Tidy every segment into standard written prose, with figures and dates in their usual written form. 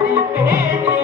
அடிப்பேனே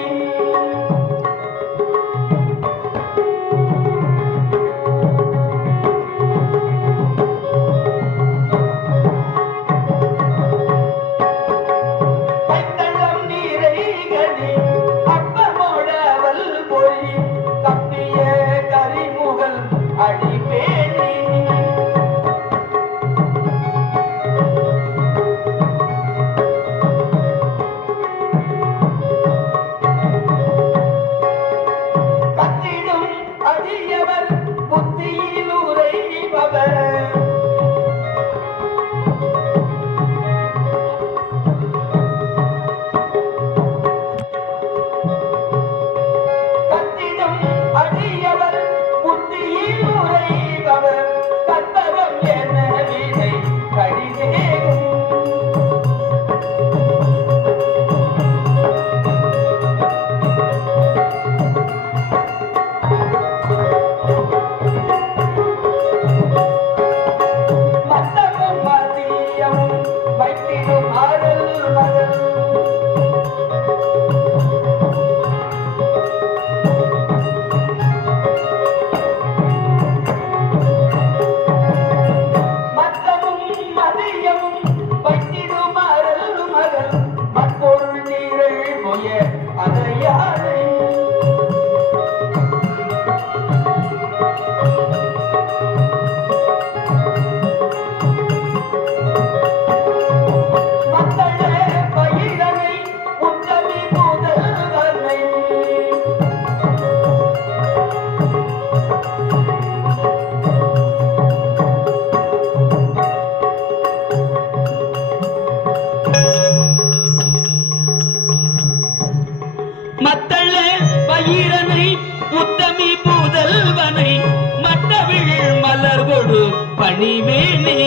பணிவேனே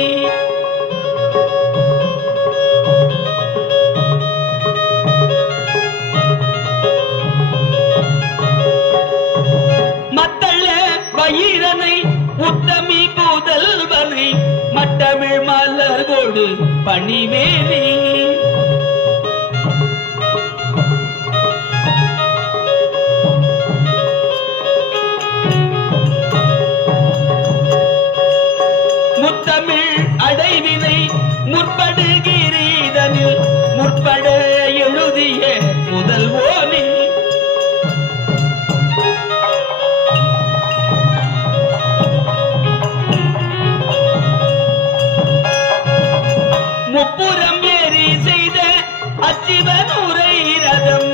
மத்தள வயிரனை உத்தமி புதல்வனை மட்டமிழ் மலர்கொடு பணிவேனே முத்தமிழ் அடைவினை முற்படுகிறீதனில் முற்பட எழுதிய முதல்வோனே முப்புறம் ஏறி செய்த அச்சிவனுரை ரதம்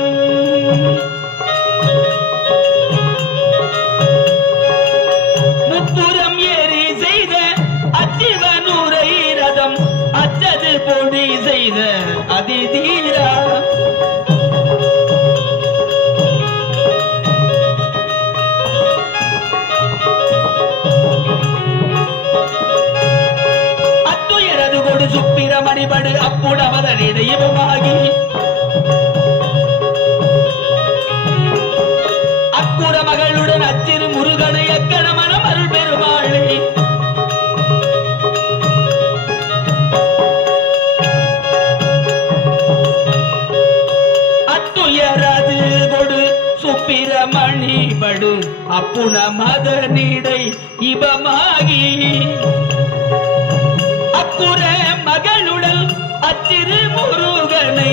முப்புறம் ஏறி செய்த அச்சிவனுரை ரதம் அச்சது பொடி செய்த அதிதீரா அத்துயரது கொடு சுப்பிரமணிபடு அப்புடமதனை தெய்வமாகி அக்குற மகளுடன் அச்சிறு முருகனை அக்கணமனம் அருள் பெருமாளை அத்துயரது கொடு சுப்பிரமணிபடு அப்புண மதனிடை இபமாகி அக்குற மகளுடன் அச்சிறு முருகனை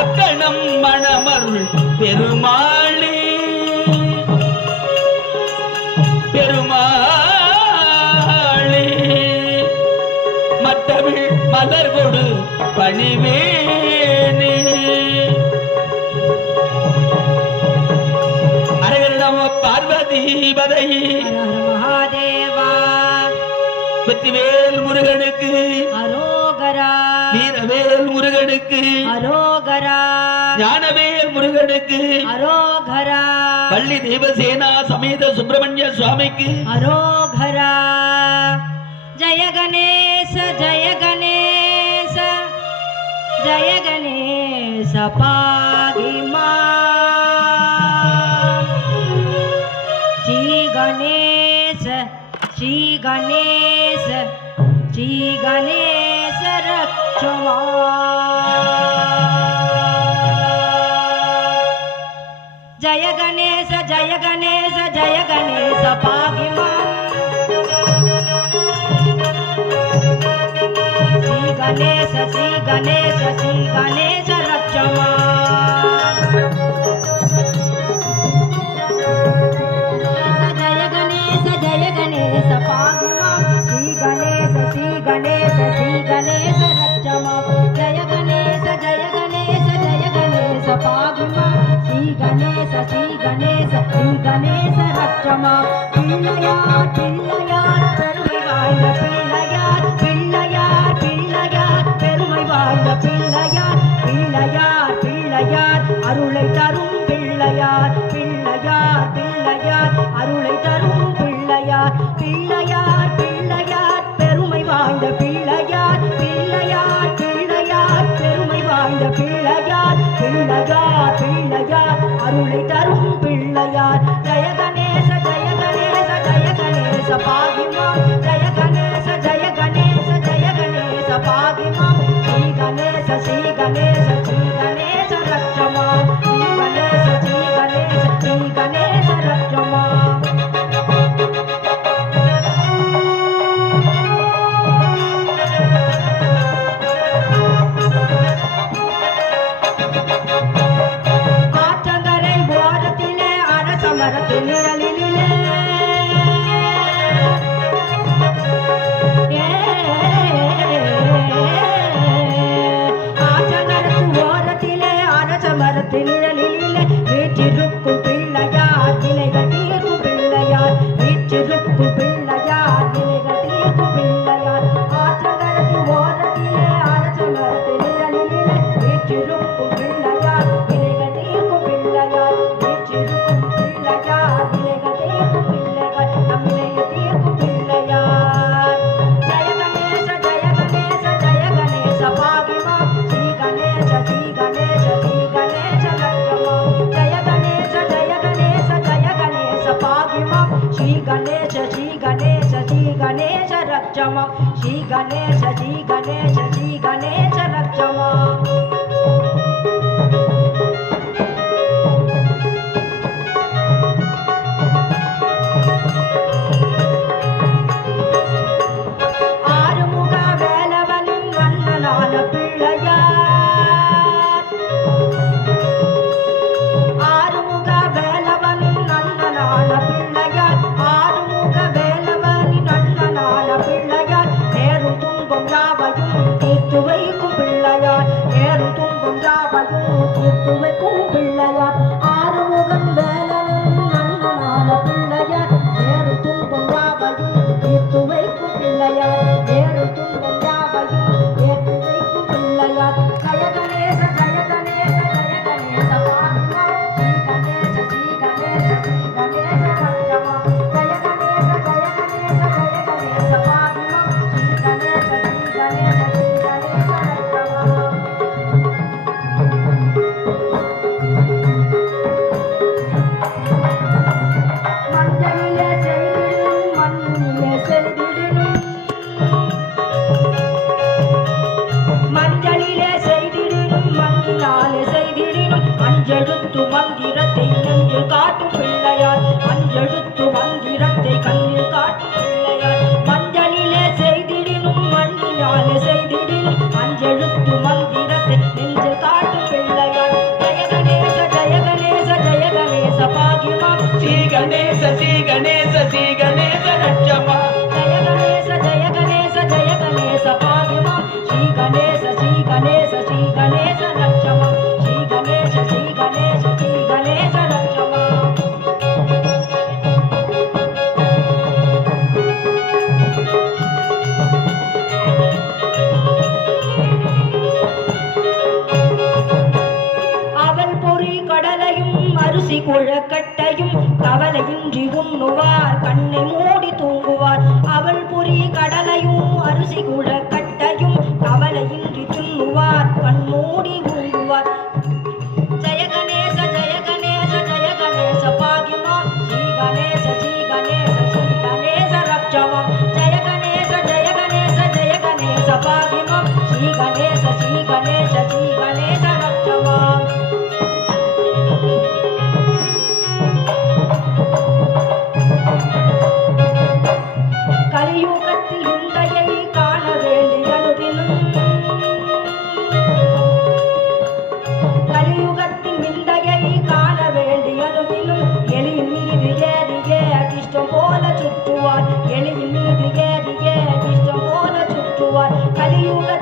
அக்கணம் மணமருள் பெருமாளே பெருமாளே மட்டமிழ் மலர் கொடு பணிவேனே அரகர நம பார்வதி பதை மகாதேவா வெற்றிவேல் முருகனுக்கு அரோகரா வீரவேல் முருகனுக்கு அரோகரா ஞானவேல் முருகனுக்கு அரோகரா பள்ளி தேவசேனா சமேத சுப்பிரமணிய சுவாமிக்கு அரோகரா ஜய கணேச ஜய கணேச ஜய கணேச பாகிமா ஸ்ரீ கணேச ஸ்ரீ கணேச ஸ்ரீ கணேச ரக்ஷமா जय गणेश जय गणेश जय गणेश पाहि मां श्री गणेश श्री गणेश श्री गणेश रक्ष मां जय गणेश पाहि मां श्री गणेश श्री गणेश श्री गणेश रक्ष मां जय गणेश पाहि मां श्री गणेश श्री गणेश श्री गणेश रक्ष मां पिल्लयार पिल्लयार பெருமை வாழ்ந்த பிள்ளையார் பிள்ளையார் பிள்ளையார் பெருமை வாழ்ந்த பிள்ளையார் பிள்ளையார் பிள்ளையார் அருளை தரும் பிள்ளையார் பிள்ளையார் பிள்ளையார் அருளை தரும் பிள்ளையார் பிள்ளையார் பிள்ளையார் பெருமை வாழ்ந்த பிள்ளையார் பிள்ளையார் பிள்ளையார் பெருமை வாழ்ந்த பிள்ளையார் பிள்ளையார் பிள்ளையார் அருளை தரும் பிள்ளையார் ஜய கணேச ஜய கணேச ஜய கணேச பாகி மாம் ஜய கணேச ஜய கணேச ஜய கணேச பாகி மாம் ஸ்ரீ கணேச ஸ்ரீ கணேச ஸ்ரீ கணேச ரக்ஷ மாம் ஸ்ரீ கணேச ஸ்ரீ கணேச ஸ்ரீ கணேச ரக்ஷ மாம் ஆற்றங்கரை ஓரத்திலே அரச மரத்தில் நிழலிலே மரத்தின் நிழலிலே வீற்றிருக்கும் பிள்ளையார் வினைகள் தீர்க்கும் பிள்ளையார் வீற்றிருக்கும் பிள்ளையார் வினைகள் தீர்க்கும் பிள்ளையார் ஆற்றங்கரைக்கு ஓரத்திலே அரச மரத்தின் நிழலிலே வீற்றிருக்கும் பிள்ளையார் வினைகள் தீர்க்கும் பிள்ளையார் வீற்றிருக்கும் பிள்ளையார் வினைகள் தீர்க்கும் பிள்ளையார் நம்மினையை தீர்க்கும் பிள்ளையார் ஜய கணேச ஜய கணேச ஜய கணேச பாகி மாம் ஸ்ரீ கணேச ஸ்ரீ கணேச ஸ்ரீ கணேச ரக்ஷ மாம் ஜய கணேச ஜய கணேச ஜய கணேச பாகி மாம் ஸ்ரீ கணேச ஸ்ரீ கணேச ஸ்ரீ கணேச ரக்ஷ மாம் ஸ்ரீ கணேச ஸ்ரீ கணேச ஸ்ரீ கணேச ரக்ஷ மாம் ஆறுமுக வேலவனின் அண்ணனான பிள்ளையார் ஆறுமுக வேலவனின் அண்ணனான பிள்ளையார் ஆறுமுக வேலவனின் அண்ணனான பிள்ளையார் நேரும் துன்பம் யாவையும் தீர்த்து வைக்கும் பிள்ளையார் நேரும் துன்பம் யாவையும் தீர்த்து வைக்கும் பிள்ளையார் ஆறுமுகன் வேலனின் அண்ணனான பிள்ளையார் நேரும் துன்பம் யாவையும் தீர்த்து வைக்கும் பிள்ளையார் நேரும் துன்பம் யாவையும் தீர்த்து வைக்கும் பிள்ளையார் ஜய கணேச ஜய கணேச ஜய கணேச பாகி மாம் ஸ்ரீ கணேச ஸ்ரீ கணேச ஸ்ரீ கணேச ரக்ஷ மாம் ஜய கணேச ஜய கணேச ஜய கணேச பாகி மாம் ஸ்ரீ கணேச ஸ்ரீ கணேச ஸ்ரீ கணேச ரக்ஷ மாம் மஞ்சளிலே செய்திடும் மண்ணிலே செய்திடும் மஞ்சளிலே செய்திடும் மண்ணினாலே செய்திடும் அஞ்செழுத்து மந்திரத்தை நெஞ்சில் காட்டும் பிள்ளையார் அஞ்செழுத்து மந்திரத்தை கண்ணில் காட்டும் பிள்ளையார் மஞ்சளிலே செய்திடும் மண்ணினாலே செய்திடும் அஞ்செழுத்து மந்திரத்தை நெஞ்சில் காட்டும் பிள்ளையார் ஜய கணேச ஜய கணேச ஜய கணேச பாகி மாம் ஸ்ரீ கணேச ஸ்ரீ கணேச ஸ்ரீ கணேச ரக்ஷ மாம் ஜய கணேச ஜய கணேச ஜய கணேச பாகி மாம் ஸ்ரீ கணேச ஸ்ரீ கணேச ஸ்ரீ கணேச ரக்ஷ மாம் ஸ்ரீ கணேச ஸ்ரீ கணேச ஸ்ரீ கணேச ரக்ஷ மாம் அவல் பொறி கடலையும் அரிசி குழக்கட்டையும் கவலையின்றி உண்ணுவார் கண்ணை மூடி தூங்குவார் அவல் பொறி கடலையும் அரிசி குழக்கட்டையும் கவலையின்றி துண்ணுவார் கண் மூடி ஊங்குவார் ஜய கணேச ஜய கணேச ஜய கணேச பாகி மாம் ஸ்ரீ கணேச ஸ்ரீ கணேச ஸ்ரீ கணேச ரக்ஷ மாம் ஜய கணேச ஜய கணேச ஜய கணேச பாகி மாம் ஸ்ரீ கணேச ஸ்ரீ கணேச ஸ்ரீ கணேச ரக்ஷ மாம்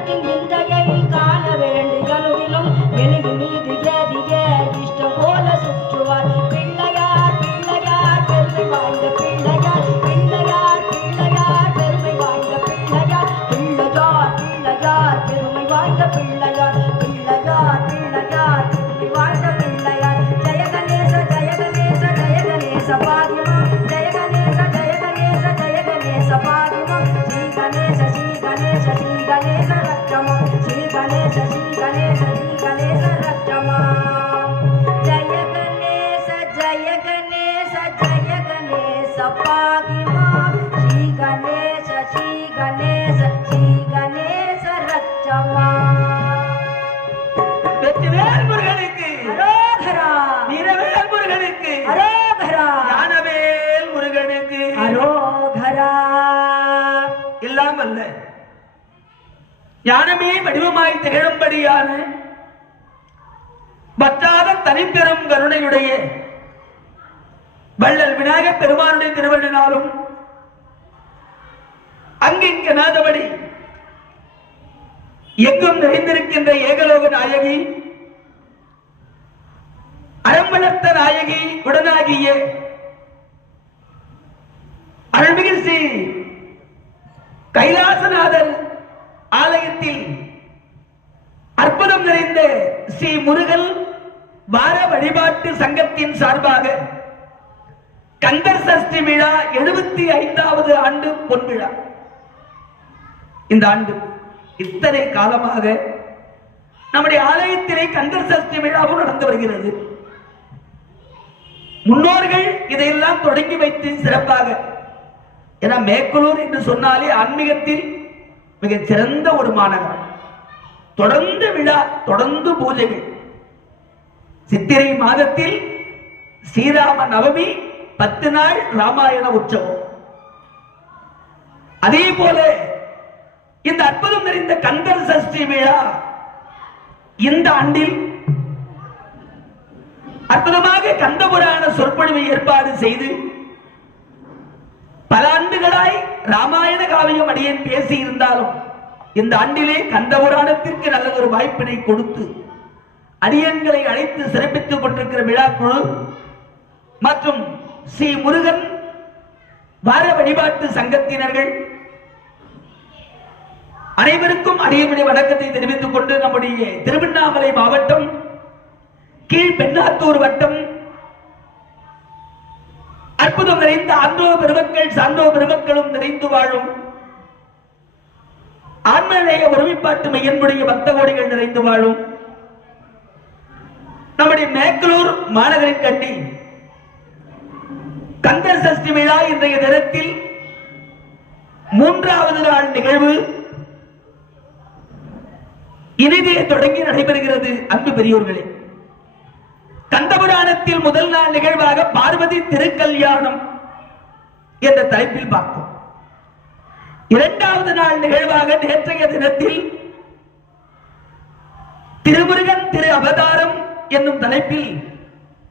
உள்ளத்தின் விந்தையை காண வேண்டியனுவிலும் எளிது மீது ஏறிய இஷ்டம் போல சுற்றுவார் பிள்ளையார் பிள்ளையார் பெருமை வாய்ந்த பிள்ளையார் பிள்ளையார் பிள்ளையார் பெருமை வாய்ந்த பிள்ளையார் பிள்ளையார் பிள்ளையார் பெருமை வாய்ந்த பிள்ளையார் பிள்ளையார் பிள்ளையார் பெருமை வாய்ந்த பிள்ளையார் ஜெய கணேச ஜெய கணேச ஜெய கணேச பாகிமம் ஜெய கணேச ஜெய கணேச ஜெய கணேச பாகிமம் ஸ்ரீ கணேச ஸ்ரீ கணேச ஸ்ரீ கணேச ரட்சமம் ஸ்ரீ கணேச ஸ்ரீ கணேச ஸ்ரீ கணேச ரட்சமம் ஜெய கணேச ஜெய கணேச ஜெய கணேச பாகிமம் ஸ்ரீ கணேச ஸ்ரீ கணேச ஸ்ரீ கணேச ரட்சமம் வெற்றிவேல் முருகனுக்கு அரோகரா வீரவேல் முருகனுக்கு அரோகரா ஞானவேல் முருகனுக்கு அரோகரா எல்லாம் அல்ல ஞானமே வடிவமாய் திகழும்படியான வற்றாத தனிப்பெரும் கருணையுடைய வள்ளல் விநாயகப் பெருமானுடைய திருவள்ளினாலும் அங்கிங்க நாதபடி எங்கும் நிறைந்திருக்கின்ற ஏகலோக நாயகி அறம் வளர்த்த நாயகி உடனாகிய அருள்மிகு ஸ்ரீ கைலாசநாதர் ஆலயத்தில் அற்புதம் நிறைந்த ஸ்ரீ முருகன் வார வழிபாட்டு சங்கத்தின் சார்பாக கந்தர் சஷ்டி விழா 75வது ஆண்டு பொன்விழா. இந்த ஆண்டு இத்தனை காலமாக நம்முடைய ஆலயத்திலே கந்தர் சஷ்டி விழாவும் நடந்து வருகிறது. முன்னோர்கள் இதையெல்லாம் தொடங்கி வைத்து சிறப்பாக, ஏன்னா மேக்குலூர் என்று சொன்னாலே ஆன்மீகத்தில் மிகச் சிறந்த ஒரு மாநகரம். தொடர்ந்து விழா, தொடர்ந்து பூஜைகள். சித்திரை மாதத்தில் ஸ்ரீராம நவமி 10 நாள் ராமாயண உற்சவம். அதே போல இந்த அற்புதம் நிறைந்த கந்தர் சஷ்டி விழா இந்த ஆண்டில் அற்புதமாக கந்தபுராண சொற்பொழிவை ஏற்பாடு செய்து பல ஆண்டுகளாய் ராமாயண காவியம் அடியேன் பேசி இருந்தாலும் இந்த ஆண்டிலே கந்தபுராணத்திற்கு நல்ல ஒரு வாய்ப்பினை கொடுத்து அடியன்களை அழைத்து சிறப்பித்துக் கொண்டிருக்கிற விழாக்குழு மற்றும் ஸ்ரீ முருகன் வார வழிபாட்டு சங்கத்தினர்கள் அனைவருக்கும் அடியனுடைய வணக்கத்தை தெரிவித்துக் கொண்டு நம்முடைய திருவண்ணாமலை மாவட்டம் கீழ் பெண்ணாத்தூர் வட்டம் அற்புதம் நிறைந்த ஆன்றோ பெருமக்கள் சான்றோ பெருமக்களும் நிறைந்து வாழும் ஆன்மநேய ஒருமைப்பாட்டு மையனுடைய பக்த கோடிகள் நிறைந்து வாழும் நம்முடைய மேக்கலூர் மாநகரின் கண்டி கந்தர் சஷ்டி விழா இன்றைய தினத்தில் 3வது நாள் நிகழ்வு இனிதே தொடங்கி நடைபெறுகிறது. அன்பு பெரியோர்களே, கந்தபுராணத்தில் முதல் நாள் நிகழ்வாக பார்வதி திருக்கல்யாணம் என்ற தலைப்பில் பார்த்தோம். 2வது நாள் நிகழ்வாக நேற்றைய தினத்தில் திருமுருகன் திரு அவதாரம் என்னும் தலைப்பில்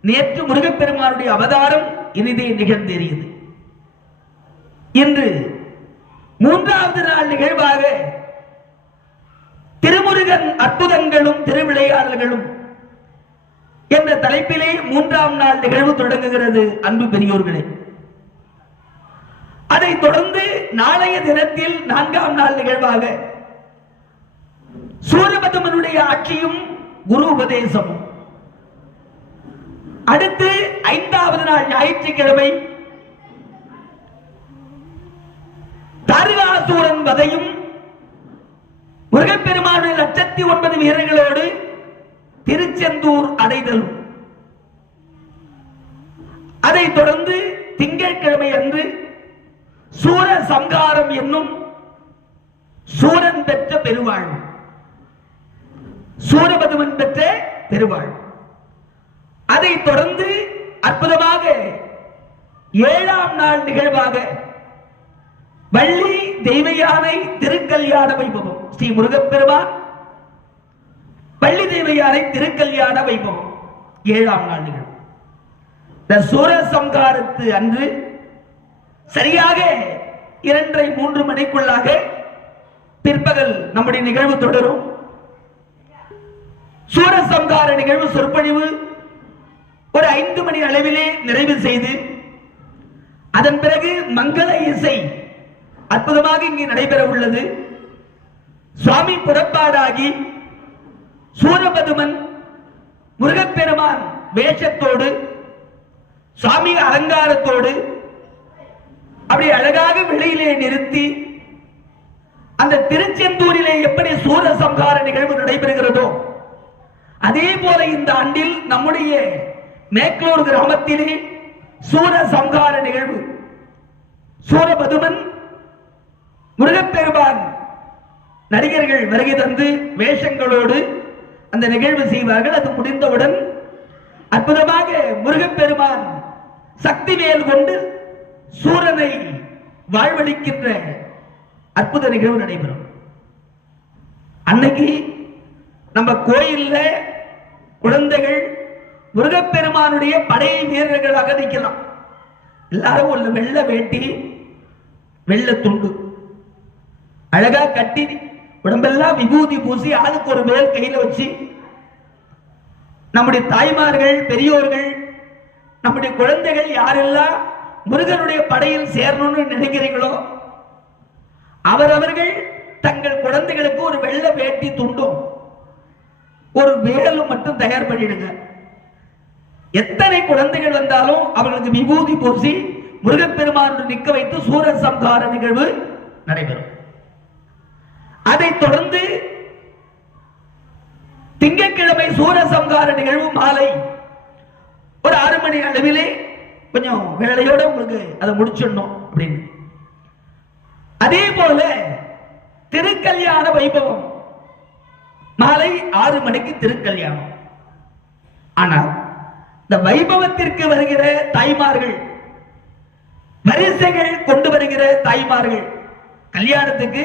நேற்று முருகப்பெருமானுடைய அவதாரம் இனிதே நிகழ்ந்தேறியது. இன்று 3வது நாள் நிகழ்வாக திருமுருகன் அற்புதங்களும் திருவிளையாடல்களும் என்ற தலைப்பிலே 3ஆம் நாள் நிகழ்வு தொடங்குகிறது. அன்பு பெரியோர்களே, அதைத் தொடர்ந்து நாளைய தினத்தில் 4ஆம் நாள் நிகழ்வாக சூரபதமனுடைய ஆட்சியும் குரு உபதேசமும், அடுத்து 5வது நாள் ஞாயிற்றுக்கிழமை தாரகாசூரன் வதையும் முருகப்பெருமானுடைய 109 வீரர்களோடு திருச்செந்தூர் அடைதலும், அதைத் தொடர்ந்து திங்கட்கிழமை அன்று சூர சம்ஹாரம் என்னும் சூரன் பெற்ற பெருவாழ்வு, சூரபதுமன் பெற்ற பெருவாழ்வு, அதைத் தொடர்ந்து அற்புதமாக 7ஆம் நாள் நிகழ்வாக வள்ளி தெய்வ யானை திருக்கல்யாண வைபவம். ஸ்ரீ முருகப்பெருமான் வள்ளி தெய்வ யானை திருக்கல்யாண வைபவம் 7ஆம் நாள் நிகழ்வு. இந்த சூர சம்ஹாரத்து அன்று சரியாக 2:30-3 மணிக்குள்ளாக பிற்பகல் நம்முடைய நிகழ்வு தொடரும். சூரசம்ஹார நிகழ்வு சொற்பொழிவு ஒரு 5 மணி அளவிலே நிறைவு செய்து அதன் பிறகு மங்கள இசை அற்புதமாக இங்கே நடைபெற உள்ளது. சுவாமி புறப்பாடாகி சூரபதுமன் முருகப்பெருமான் வேஷத்தோடு சுவாமி அலங்காரத்தோடு அப்படி அழகாக வெளியிலே நிறுத்தி அந்த திருச்செந்தூரிலே எப்படி சூரசம்ஹார நிகழ்வு நடைபெறுகிறதோ அதே போல இந்த ஆண்டில் நம்முடைய மேக்லூர் கிராமத்திலே சூரசம்ஹார நிகழ்வு சூரபதுமன் முருகப்பெருமான் நடிகர்கள் வருகை தந்து வேஷங்களோடு அந்த நிகழ்வு செய்வார்கள். அது முடிந்தவுடன் அற்புதமாக முருகப்பெருமான் சக்தி வேல் கொண்டு சூரனை வாழ்வழிக்கின்ற அற்புத நிகழ்வு நடைபெறும். அன்னைக்கு நம்ம கோயில்ல குழந்தைகள் முருகப்பெருமானுடைய படை வீரர்களாக நிற்கலாம். எல்லாரும் உள்ள வெள்ளை வேட்டி வெள்ளை துண்டு அழகா கட்டி உடம்பெல்லாம் விபூதி பூசி ஆளுக்கு ஒரு வேல் கையில வச்சு நம்முடைய தாய்மார்கள் பெரியோர்கள் நம்முடைய குழந்தைகள் யாரெல்லாம் முருகனுடைய படையில் சேரணும்னு நினைக்கிறீங்களோ அவரவர்கள் தங்கள் குழந்தைகளுக்கு ஒரு வெள்ளை வேட்டி துண்டும் ஒரு வேலும் மட்டும் தயார் பண்ணிடுங்க. எத்தனை குழந்தைகள் வந்தாலும் அவர்களுக்கு விபூதி பூசி முருகப்பெருமானுடன் நிற்க வைத்து சூரசம்ஹார நிகழ்வு நடைபெறும். அதைத் தொடர்ந்து திங்கட்கிழமை சூரசம்ஹார நிகழ்வு மாலை ஒரு 6 மணி அளவிலே கொஞ்சம் வேலையோட உங்களுக்கு அதை முடிச்சிடணும் அப்படின்னு. அதே போல திருக்கல்யாண வைபவம் மாலை 6 மணிக்கு திருக்கல்யாணம். ஆனால் இந்த வைபவத்திற்கு வருகிற தாய்மார்கள் வரிசைகள் கொண்டு வருகிற தாய்மார்கள் கல்யாணத்துக்கு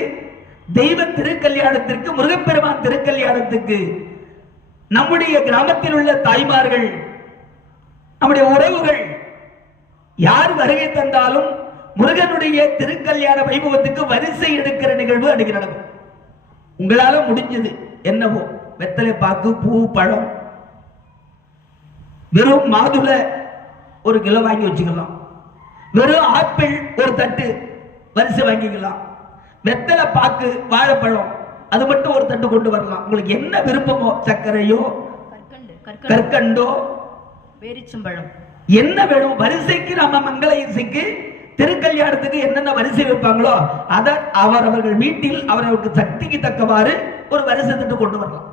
தெய்வ திருக்கல்யாணத்திற்கு முருகப்பெருமான் திருக்கல்யாணத்துக்கு நம்முடைய கிராமத்தில் உள்ள தாய்மார்கள் நம்முடைய உறவுகள் யார் வருகை தந்தாலும் முருகனுடைய திருக்கல்யாண வைபவத்துக்கு வரிசை எடுக்கிற நிகழ்வு அன்றைக்கு நடக்கும். உங்களால முடிஞ்சது என்னவோ வெத்தலை பாக்கு பூ பழம் வெறும் மாதுளை 1 கிலோ வாங்கி வச்சுக்கலாம், வெறும் ஆப்பிள் ஒரு தட்டு வரிசை வாங்கிக்கலாம், வெத்தலை பாக்கு வாழைப்பழம் அது மட்டும் ஒரு தட்டு கொண்டு வரலாம். உங்களுக்கு என்ன விருப்பமோ சர்க்கரையோ கற்கண்டோ பேரிச்சம்பழம் என்ன வேணும் வரிசைக்கு நம்ம மங்கள இசைக்கு திருக்கல்யாணத்துக்கு என்னென்ன வரிசை வைப்பாங்களோ அதை அவரவர்கள் வீட்டில் அவர்களுக்கு சக்திக்கு தக்கவாறு ஒரு வரிசை தட்டு கொண்டு வரலாம்.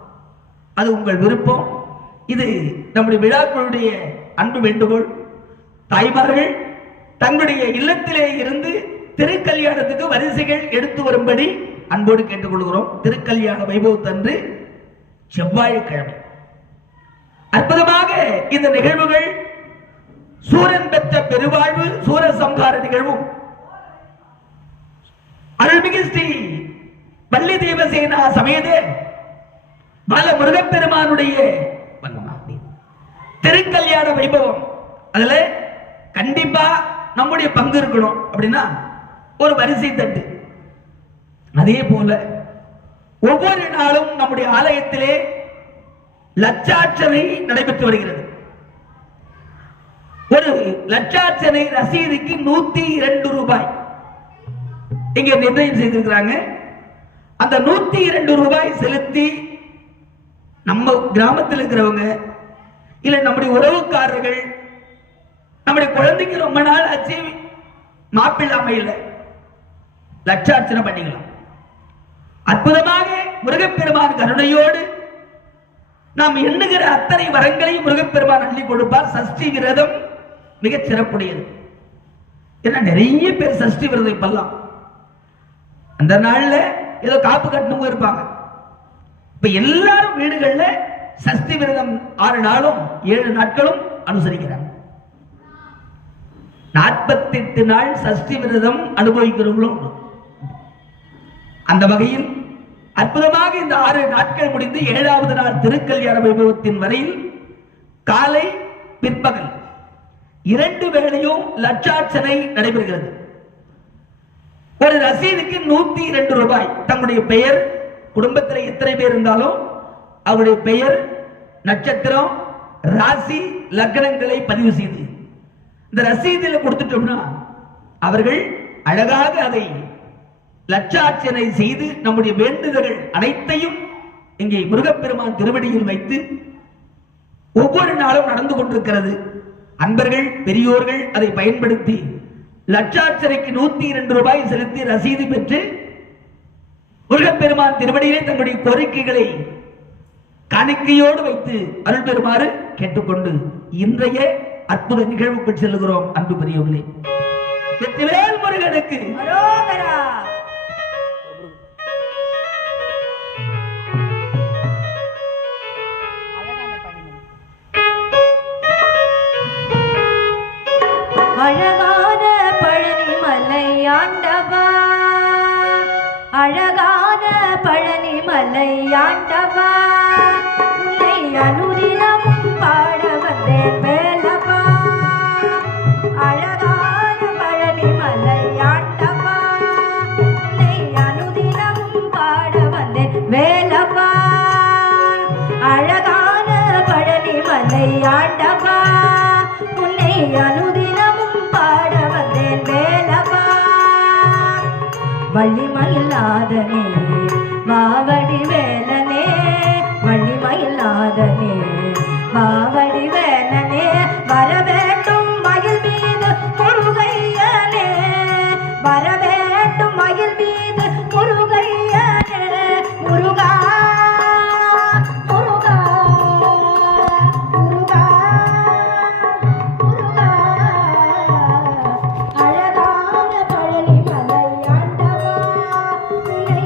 அது உங்கள் விருப்பம். இது நம்முடைய விழாக்களுடைய அன்பு வேண்டுகோள். தாய்மார்கள் தங்களுடைய இல்லத்திலே இருந்து திருக்கல்யாணத்துக்கு வரிசைகள் எடுத்து வரும்படி அன்போடு கேட்டுக்கொள்கிறோம். திருக்கல்யாண வைபவத்தன்று செவ்வாய்க்கிழமை அற்புதமாக இந்த நிகழ்வுகள் சூரன் பெற்ற பெருவாழ்வு சூரசம்ஹார நிகழ்வும் அருள்மிகு ஸ்ரீ வள்ளி தேவசேனா சமேத பால முருகப்பெருமானுடைய திருக்கல்யாண வைபவம் அதுல கண்டிப்பா நம்முடைய பங்கு இருக்கணும். அப்படின்னா ஒரு வரிசை தட்டு. அதே போல ஒவ்வொரு நாளும் நம்முடைய ஆலயத்திலே லட்சார்ச்சனை நடைபெற்று வருகிறது. ஒரு லட்சார்ச்சனை ரசீதுக்கு 102 ரூபாய் இங்க நிர்ணயம் செய்திருக்கிறாங்க. அந்த 102 ரூபாய் செலுத்தி நம்ம கிராமத்தில் இருக்கிறவங்க இல்ல நம்முடைய உறவுக்காரர்கள் நம்முடைய குழந்தைக்கு ரொம்ப நாள் ஆச்சு மாப்பிள்ளை அமையல லட்சார்ச்சனை பண்ணிக்கலாம். அற்புதமாக முருகப்பெருமான் கருணையோடு நாம் எண்ணுகிற அத்தனை வரங்களையும் முருகப்பெருமான் அள்ளி கொடுப்பார். சஷ்டி விரதம் மிகச் சிறப்புடையது. ஏன்னா நிறைய பேர் சஷ்டி விரதம் இப்பெல்லாம் அந்த நாள்ல ஏதோ காப்பு கட்டணும் இருப்பாங்க. இப்ப எல்லாரும் வீடுகள்ல சஷ்டி விரதம் 6 நாளும் 7 நாட்களும் அனுசரிக்கிறாங்க. 48 நாள் சஷ்டி விரதம் அனுபவிக்கிறவங்களும் அந்த வகையில் அற்புதமாக இந்த 6 நாட்கள் முடிந்து 7வது நாள் திருக்கல்யாண வைபவத்தின் வரையில் காலை பிற்பகல் 2 வேளையும் லட்சார்ச்சனை நடைபெறுகிறது. ஒரு ரசீதுக்கு 102 ரூபாய். தங்களுடைய பெயர், குடும்பத்தில் எத்தனை பேர் இருந்தாலும் அவருடைய பெயர், நட்சத்திரம், ராசி, லக்னங்களை பதிவு செய்து இந்த ரசீதில் கொடுத்துட்டோம்னா அவர்கள் அழகாக அதை லட்சார்ச்சனை செய்து நம்முடைய வேண்டுதல்கள் அனைத்தையும் இங்கே முருகப்பெருமான் திருவடியில் வைத்து ஒவ்வொரு நாளும் நடந்து கொண்டிருக்கிறது. அன்பர்கள், பெரியோர்கள் அதை பயன்படுத்தி லட்சார்ச்சனைக்கு 102 ரூபாய் செலுத்தி ரசீது பெற்று முருகப்பெருமான் திருவடியிலே தங்களுடைய கோரிக்கைகளை காணிக்கையோடு வைத்து அருள் பெறுமாறு கேட்டுக்கொண்டு இன்றைய அற்புத நிகழ்வுக்கு செல்கிறோம். அன்பு பெரியவர்களே, வெற்றிவேல் முருகனுக்கு அரோகரா. அழகான பழனிமலை ஆண்டவா, அழகான பழனிமலை ஆண்டவா, உன்னை அனுதினமும் பாட வந்தேன் வேலவா. அழகான பழனிமலை ஆண்டவா, உன்னை அனுதினமும் பாட வந்தேன் வேலவா. அழகான பழனிமலை ஆண்டவா, உன்னை அனுதினமும் பாட வந்தேன் வேலவா. வள்ளிமயிலாதனே மாவடி வேலனே, வள்ளிமயிலாதனே மாவடி வேலனே, வரவேண்டும் மயில் மீது முருகையனே, வரவேண்டும் மயில் மீது முருகையனே. முருகா முருகா முருகா முருகா. அழகான பழனிமலை ஆண்டவா, உன்னை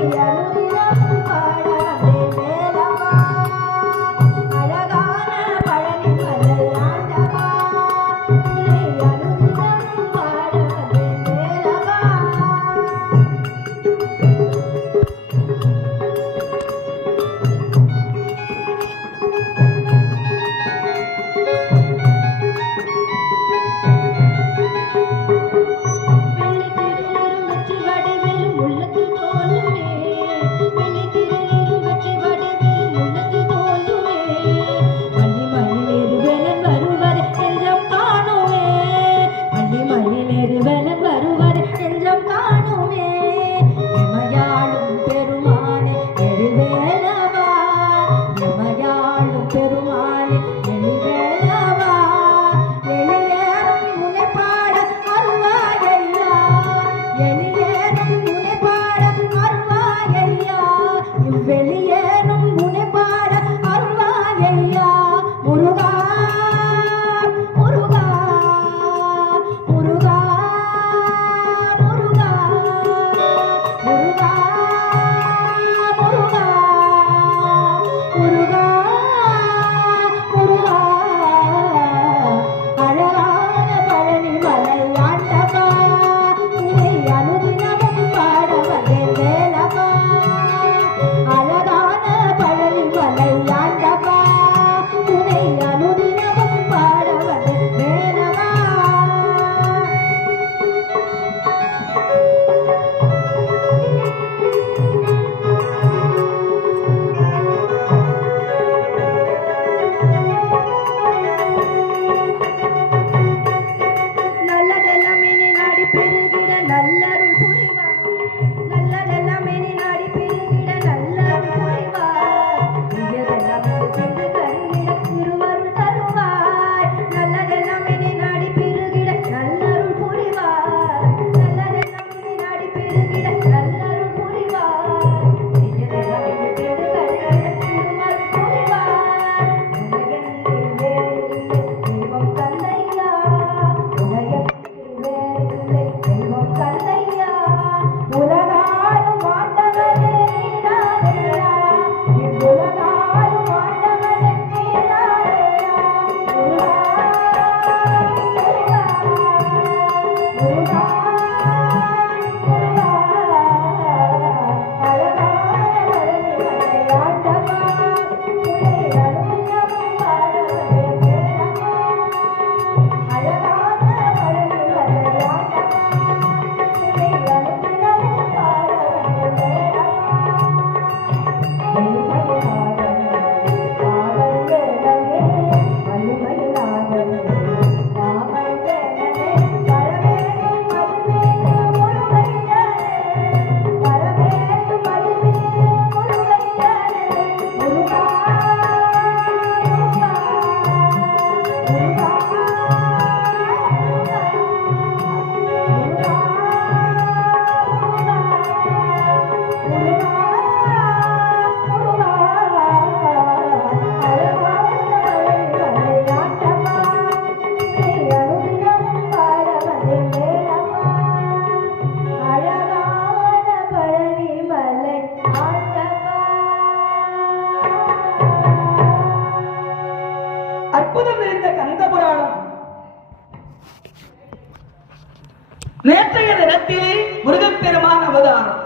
நேற்றைய தினத்திலே முருகப்பெருமான் அவதாரம்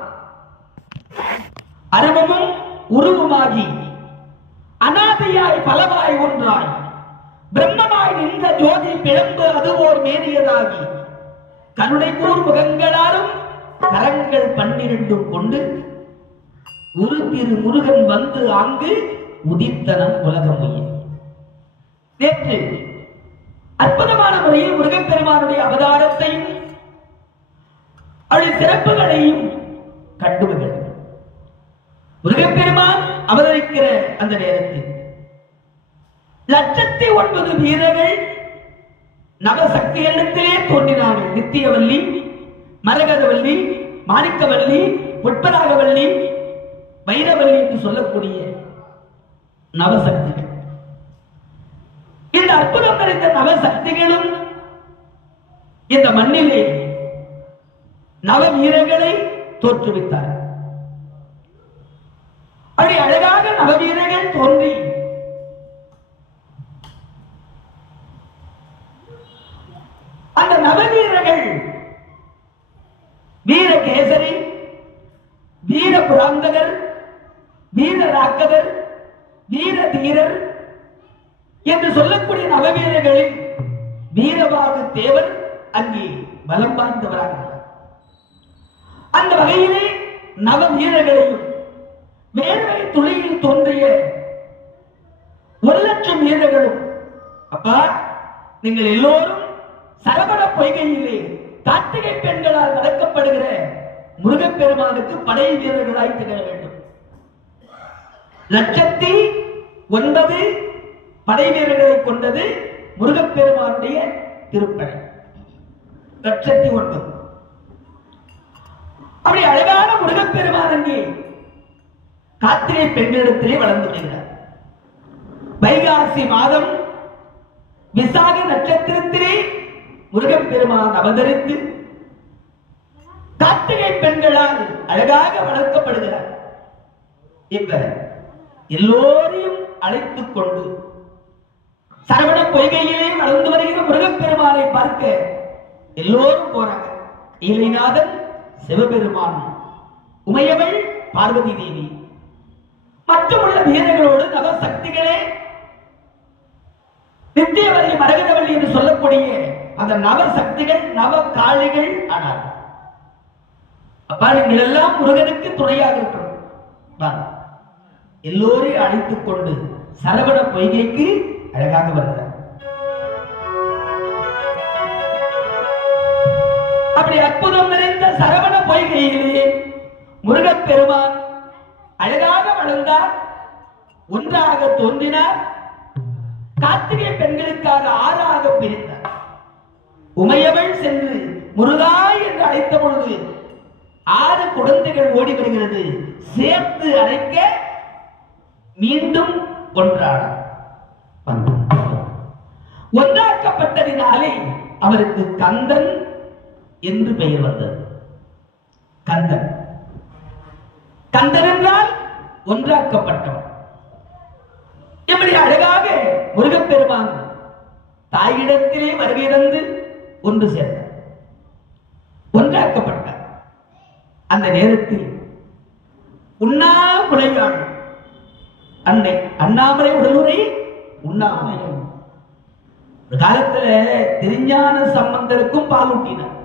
அருவமும் உருவமாகி அநாதையாய் பலவாய் ஒன்றாய் பிரம்மமாய் நின்ற ஜோதி பிழம்பு அதுவோர் மேறியதாகி கருணை கூர் முகங்களாலும் கரங்கள் 12 கொண்டு ஒரு திரு முருகன் வந்து அங்கு உதித்தனம் உலகமைய. நேற்று அற்புதமான முறையில் முருகப்பெருமானுடைய அவதாரத்தையும் அவருடைய சிறப்புகளையும் கண்டுபிடிக்கிறது. முருகப்பெருமான் அவதரிக்கிற அந்த நேரத்தில் 1,09 வீரர்கள் நவசக்திகளிடத்திலே தோன்றினார்கள். நித்தியவல்லி, மரகதவல்லி, மாணிக்கவல்லி, புட்பராகவல்லி, வைரவல்லி என்று சொல்லக்கூடிய நவசக்திகள். இந்த அற்புதம் நிறைந்த நவசக்திகளும் இந்த மண்ணிலே நவ வீரர்களை தோற்றுவித்தார். அப்படி அழகாக நவவீரர்கள் தோன்றி அந்த நவவீரர்கள் வீரகேசரி, வீர புராந்தகர், வீர ராக்கதர், வீர தீரர் என்று சொல்லக்கூடிய நவவீரர்களில் வீரபாகு தேவர் அங்கே பலம் வாய்ந்தவராக. அந்த வகையிலே நவ வீரர்களையும் வேர்வை துளியில் தோன்றிய 1,00,000 வீரர்களும், அப்பா நீங்கள் எல்லோரும் சரவண பொய்கையிலே கார்த்திகை பெண்களால் நடக்கப்படுகிற முருகப்பெருமானுக்கு படை வீரர்களாய் திகழ வேண்டும். 1,09 படை வீரர்களை கொண்டது முருகப்பெருமானுடைய திருப்படை. 1,09. அப்படி அழகான முருகப்பெருமான் அங்கே கார்த்திகை பெண்களிடத்திலே வளர்ந்து வருகிறார். வைகாசி மாதம் விசாக நட்சத்திரத்திலே முருகப்பெருமான் அவதரித்து கார்த்திகை பெண்களால் அழகாக வளர்க்கப்படுகிறார். இப்ப எல்லோரையும் அழைத்துக் கொண்டு சரவண பொய்கையிலே வளர்ந்து வருகிற முருகப்பெருமானை பார்க்க எல்லோரும் போறாங்க. ஈலைநாதன் சிவபெருமான், உமையவள் பார்வதி தேவி, மற்றுமுள்ள வீரர்களோடு நவசக்திகளே, நித்தியவல்லி, மரகதவல்லி என்று சொல்லக்கூடிய அந்த நவசக்திகள், நவ காளிகள் ஆனார். அப்பா நீங்கள் எல்லாம் முருகனுக்கு துணையாக இருக்கணும். எல்லோரையும் அழைத்துக் கொண்டு சரவண பொய்கைக்கு அழகாக வருகிறார். அப்படி அற்புதம் நிறைந்த சரவண பொய்கையிலே முருகப்பெருமான் அழகாக வளர்ந்தார், ஒன்றாக தோன்றினார். கார்த்திகை பெண்களுக்காக 6ஆக பிரிந்தார். உமையவள் சென்று முருகா என்று அழைத்த பொழுது 6 குழந்தைகள் ஓடி வருகிறது. சேர்த்து அழைக்க மீண்டும் ஒன்றானார். ஒன்றாக்கப்பட்டதினாலே அவருக்கு கந்தன் என்று பெயர் வந்தது. கந்தன், கந்தன் என்றால் ஒன்றாக்கப்பட்டவன். இப்படி அழகாக முருகப்பெருமான் தாயிடத்திலே வருகை தந்து ஒன்று சேர்ந்தார், ஒன்றாக்கப்பட்டார். அந்த நேரத்தில் உண்ணாமுலையாள் அன்னை அண்ணாமலை உடலுரை உண்ணாமலை ஒரு காலத்துல திருஞான சம்பந்தருக்கும் பால் ஊட்டினார்.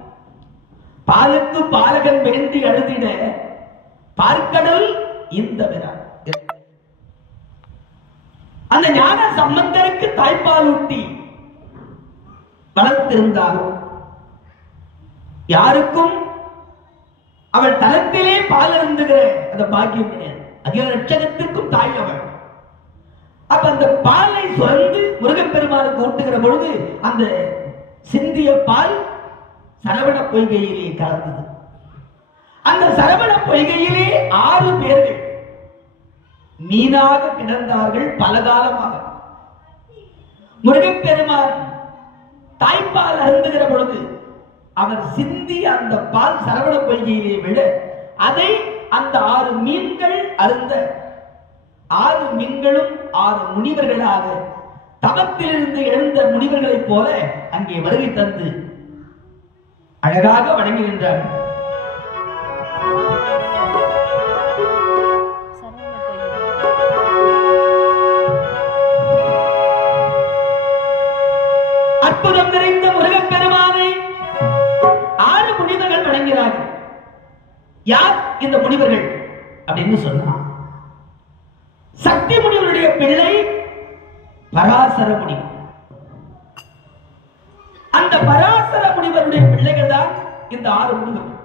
பாலுக்கு பாலகன் வேண்டி அழுதிட பார்க்கடல் இந்த விரா. அந்த ஞான சம்பந்தருக்கு தாய்ப்பால் ஊட்டி வளர்த்திருந்தாலும் யாருக்கும் அவள் தரத்திலே பால் இருந்துகிற அந்த பாக்கியம் கிடையாது. அகில லட்சகத்திற்கும் தாய் அவள். அப்ப அந்த பாலை சுரந்து முருகப்பெருமானுக்கு ஊட்டுகிற பொழுது அந்த சிந்திய பால் சரவண பொய்கையிலே கலந்தது. அந்த சரவண பொய்கையிலே 6 பேர்கள் மீனாக கிடந்தார்கள் பல காலமாக. முருகப்பெருமான் தாய்ப்பால் அருந்துகிற பொழுது அவர் சிந்திய அந்த பால் சரவண பொய்கையிலே விட அதை அந்த 6 மீன்கள் அருந்த 6 மீன்களும் 6 முனிவர்களாக தவத்திலிருந்து எழுந்த முனிவர்களைப் போல அங்கே வருகை தந்து அழகாக வணங்கி நின்றார்கள். அற்புதம் நிறைந்த முருகப்பெருமானை 6 முனிவர்கள் வணங்கினார்கள். யார் இந்த முனிவர்கள் அப்படின்னு சொன்னா, சக்தி முனிவருடைய பிள்ளை பராசர முனிவர். அந்த பராசர முனிவருடைய பிள்ளைகள் தான் இந்த 6 முனிவர்கள்.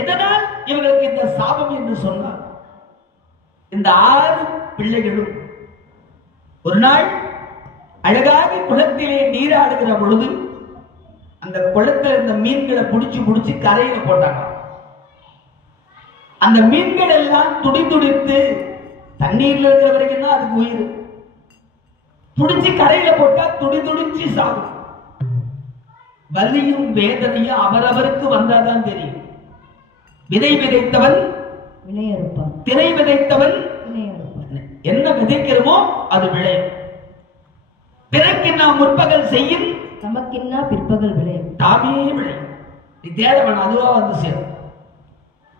எதனால் இவர்களுக்கு இந்த சாபம் என்று சொன்னார், இந்த 6 பிள்ளைகளும் ஒரு நாள் அழகாக குளத்திலே நீராடுகிற பொழுது அந்த குளத்தில் இருந்த மீன்களை புடிச்சு கரையில போட்டாங்க. அந்த மீன்கள் எல்லாம் துடித்து தண்ணீர்ல இருக்கிற வரைக்கும் தான் அதுக்கு உயிர். புடிச்சு கரையில போட்டா துடிச்சு சாகும். வலியும் வேதனையும் அவரவருக்கு வந்தாதான் தெரியும். விதை விதைத்தவன் விளையறுப்பான், திரை விதைத்தவன் விளையறுப்பான். என்ன விதைக்கிறோமோ அது விளையும். பிறக்கின்னா முற்பகல் செய்யும், தமக்கின்னா பிற்பகல் விளையும். தாமே விளையும். நீ தேடவன் அதுவா வந்து சேரும்.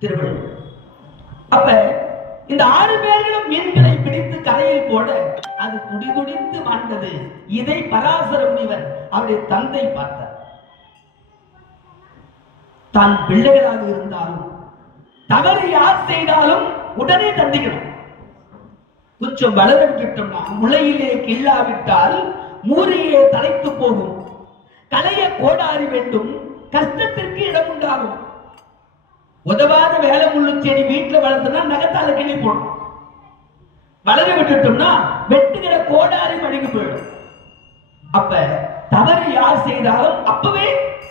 திருவள்ளுவர். அப்ப இந்த 6 பேர்களும் மீன்களை பிடித்து கரையில் போட அது துடித்து மாண்டது. இதை பராசர முனிவர் அவருடைய தந்தை பார்த்தார். தான் பிள்ளைகளாக இருந்தாலும் தவறு யார் செய்தாலும் உடனே தண்டிக்கணும். கொஞ்சம் வளர விட்டுட்டோம்னா, முளையிலே கில்லாவிட்டால் மூரியே தலைத்து போகும். கலைய கோடாரி வேண்டும், கஷ்டத்திற்கு இடம் உண்டாகும். உதவாத வேலை முள்ளு செடி வீட்டுல வளர்த்தோம்னா நகத்தால கிளி போடும். வளர விட்டுட்டோம்னா வெட்டுகிற கோடாரி மழுங்கி போயிடும். அப்ப தவறு யார் செய்தாலும் அப்பவே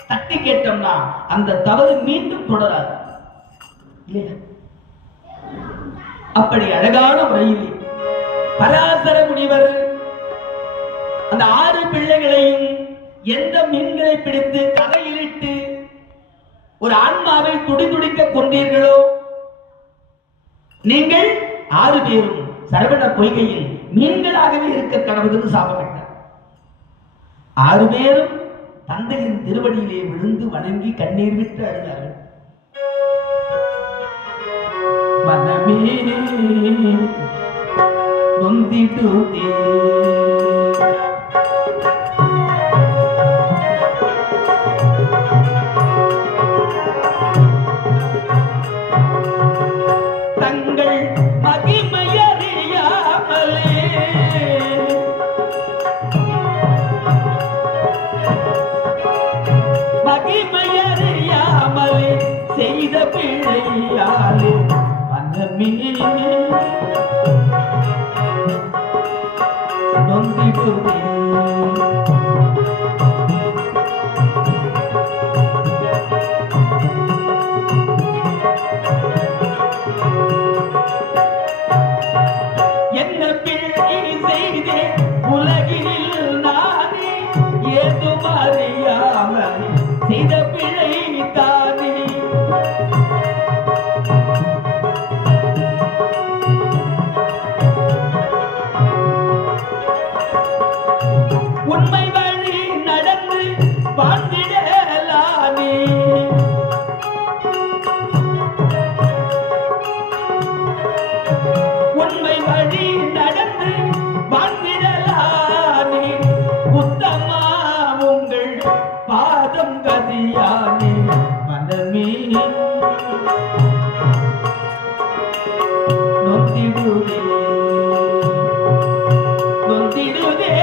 தட்டி கேட்டோம்னா அந்த தவறு மீண்டும் தொடராது. அப்படி அழகான முறையில் பராசர முனிவர் அந்த 6 பிள்ளைகளையும் எந்த மீன்களை பிடித்து கரையிலிட்டு ஒரு ஆன்மாவை துடிக்க கொண்டீர்களோ, நீங்கள் 6 பேரும் சரவண பொய்கையில் மீன்களாகவே இருக்க கடவுள் சாபமிட்டார். 6 பேரும் தந்தையின் திருவடியிலே விழுந்து வணங்கி கண்ணீர் விட்டு அழுதார்கள். மனமே நொந்திடுதே, தங்கள் மகிமையறியாமலே செய்த பிழையாலே மனமே நொந்திடுதே. என்ன பிழை செய்தே உலகினில் நானே, ஏதும் அறியாமல் செய்த பிழை தானே. உண்மை வழி நடந்து வாழ்ந்திடலானே, உண்மை வழி நடந்து வாழ்ந்திடலானே. உத்தமா உங்கள் பாதம் கதியானே, மனமே நொந்திடுதே நொந்திடுதே.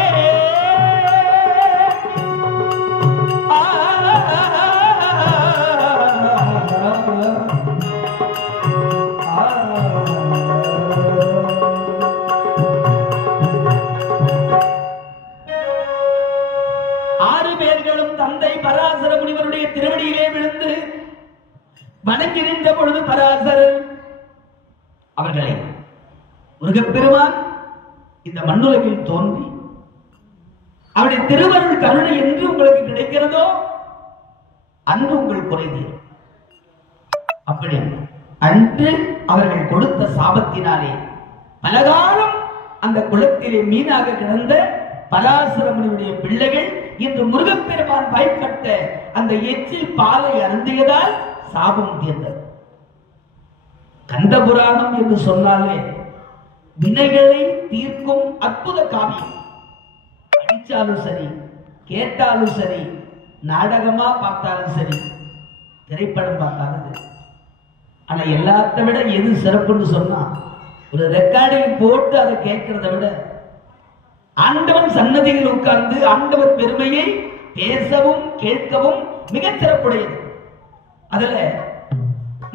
தந்தை பராசர முனிவருடைய திருவடியிலே விழுந்து வணங்கி நின்ற பொழுது பராசரர் அவர்களை, முருகப்பெருமான் இந்த மண்ணுலகில் தோன்றி அவருடைய திருவருள் கருணை என்று உங்களுக்கு கிடைக்கிறதோ அன்று உங்கள் குறைதீர். அப்படி அன்று அவர்கள் கொடுத்த சாபத்தினாலே பலகாலம் அந்த குளத்திலே மீனாக கிடந்த பராசர முனிவருடைய பிள்ளைகள் இன்று முருகப்பெருமான் பயப்பட்ட அந்த எச்சில் பாலை அருந்தியதால் சாபம் தீர்ந்தது. கந்தபுராணம் என்று சொன்னாலே வினைகளை தீர்க்கும் அற்புத காவியம். படிச்சாலும் சரி, கேட்டாலும் சரி, நாடகமா பார்த்தாலும் சரி, திரைப்படம் பார்த்தாலும் சரி. ஆனா எல்லாத்த விட எது சிறப்புன்னு சொன்னா, ஒரு ரெக்கார்டிங் போட்டு அதை கேட்கிறத விட ஆண்டவன் சன்னதியில் உட்கார்ந்து ஆண்டவன் பெருமையை பேசவும் கேட்கவும் மிக சிறப்புடையது. அதுல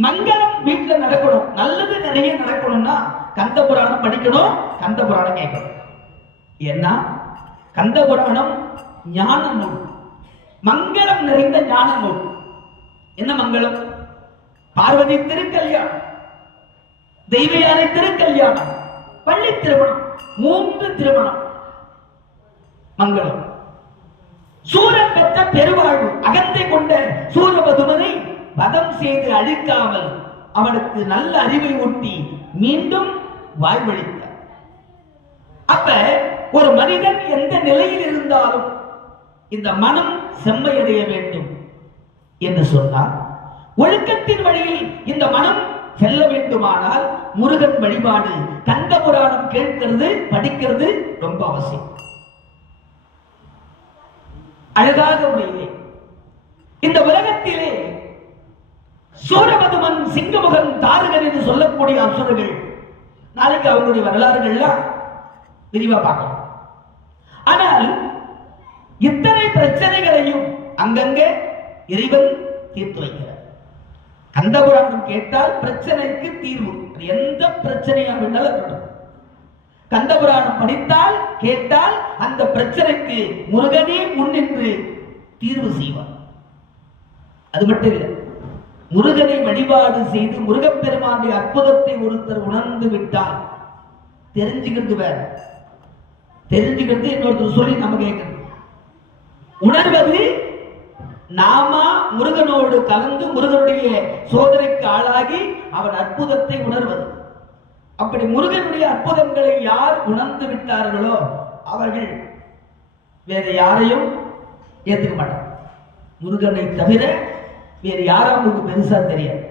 மங்களம் வீட்டுல நடக்கணும், நல்லது நிறைய நடக்கணும்னா கந்த புராணம் படிக்கணும், கந்த புராணம் கேட்கணும். ஏன்னா கந்த புராணம் ஞான நூல், மங்களம் நிறைந்த ஞான நூல். என்ன மங்களம்? பார்வதி திருக்கல்யாணம், தெய்வயானை திருக்கல்யாணம், பள்ளி திருமணம், 3 திருமணம் மங்களம். சூரன் பெற்ற பெருவாழ்வு, அகந்தை கொண்ட சூரபதுமனை வதம் செய்து அழிக்காமல் அவனுக்கு நல்ல அறிவை ஊட்டி மீண்டும் வாழ்வழித்தார். அப்ப ஒரு மனிதன் எந்த நிலையில் இருந்தாலும் இந்த மனம் செம்மையடைய வேண்டும் என்று சொன்னார். ஒழுக்கத்தின் வழியில் இந்த மனம் செல்ல வேண்டுமானால் முருகன் வழிபாடு, கந்த புராணம் கேட்கிறது, படிக்கிறது ரொம்ப அவசியம். அழகாக முறையிலே இந்த உலகத்திலே சூரபதுமன், சிங்கமுகன், தாரகன் என்று சொல்லக்கூடிய அசுரர்கள், நாளைக்கு அவங்களுடைய வரலாறுகள்லாம் விரிவா பார்க்கலாம். ஆனால் இத்தனை பிரச்சனைகளையும் அங்கங்கே இறைவன் தீர்த்து வைக்கிறார். கந்தபுராணம் கேட்டால் பிரச்சனைக்கு தீர்வு, எந்த பிரச்சனையா இருந்தாலும் கந்தபுராணம் படித்தால் கேட்டால் அந்த பிரச்சனைக்கு முருகனே முன்னின்று தீர்வு செய்வார். அது மட்டும் இல்லை, முருகனை வழிபாடு செய்து முருகப்பெருமானுடைய அற்புதத்தை ஒருத்தர் உணர்ந்து விட்டால் தெரிஞ்சுக்கிறது வேற, தெரிஞ்சுக்கிறது இன்னொருத்தர் சொல்லி நம்ம கேட்கிறது. உணர்வது நாம முருகனோடு கலந்து முருகனுடைய சோதனைக்கு ஆளாகி அவன் அற்புதத்தை உணர்வது. அப்படி முருகனுடைய அற்புதங்களை யார் உணர்ந்து விட்டார்களோ அவர்கள் வேற யாரையும் ஏற்றுக்க மாட்டார். முருகனை தவிர வேறு யாரும் அவங்களுக்கு பெருசா தெரியாது.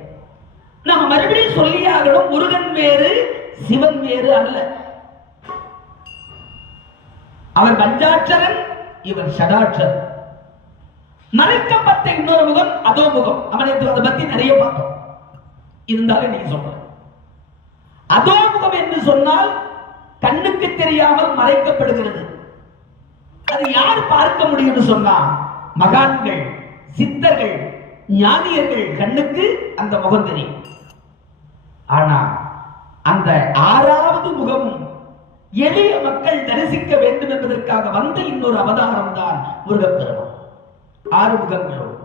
நம்ம மறுபடியும் சொல்லி ஆகணும், முருகன் வேறு சிவன் வேறு அல்ல. அவர் பஞ்சாட்சரன், இவர் ஷடாட்சரன். மறைக்கப்பட்ட இன்னொரு முகம் அதோ முகம். அவனை அதை பத்தி நிறைய பார்த்தோம். இருந்தாலும் நீங்க சொல்றேன், அதோ முகம் என்று சொன்னால் கண்ணுக்கு தெரியாமல் மறைக்கப்படுகிறது. அது யார் பார்க்க முடியும் சொன்னா, மகான்கள், சித்தர்கள், ஞானியர்கள் கண்ணுக்கு அந்த முகம் தெரியும். ஆனா அந்த 6வது முகமும் எளிய மக்கள் தரிசிக்க வேண்டும் என்பதற்காக வந்த இன்னொரு அவதாரம் தான் முருகப்பெருமான். 6 முகங்களோடு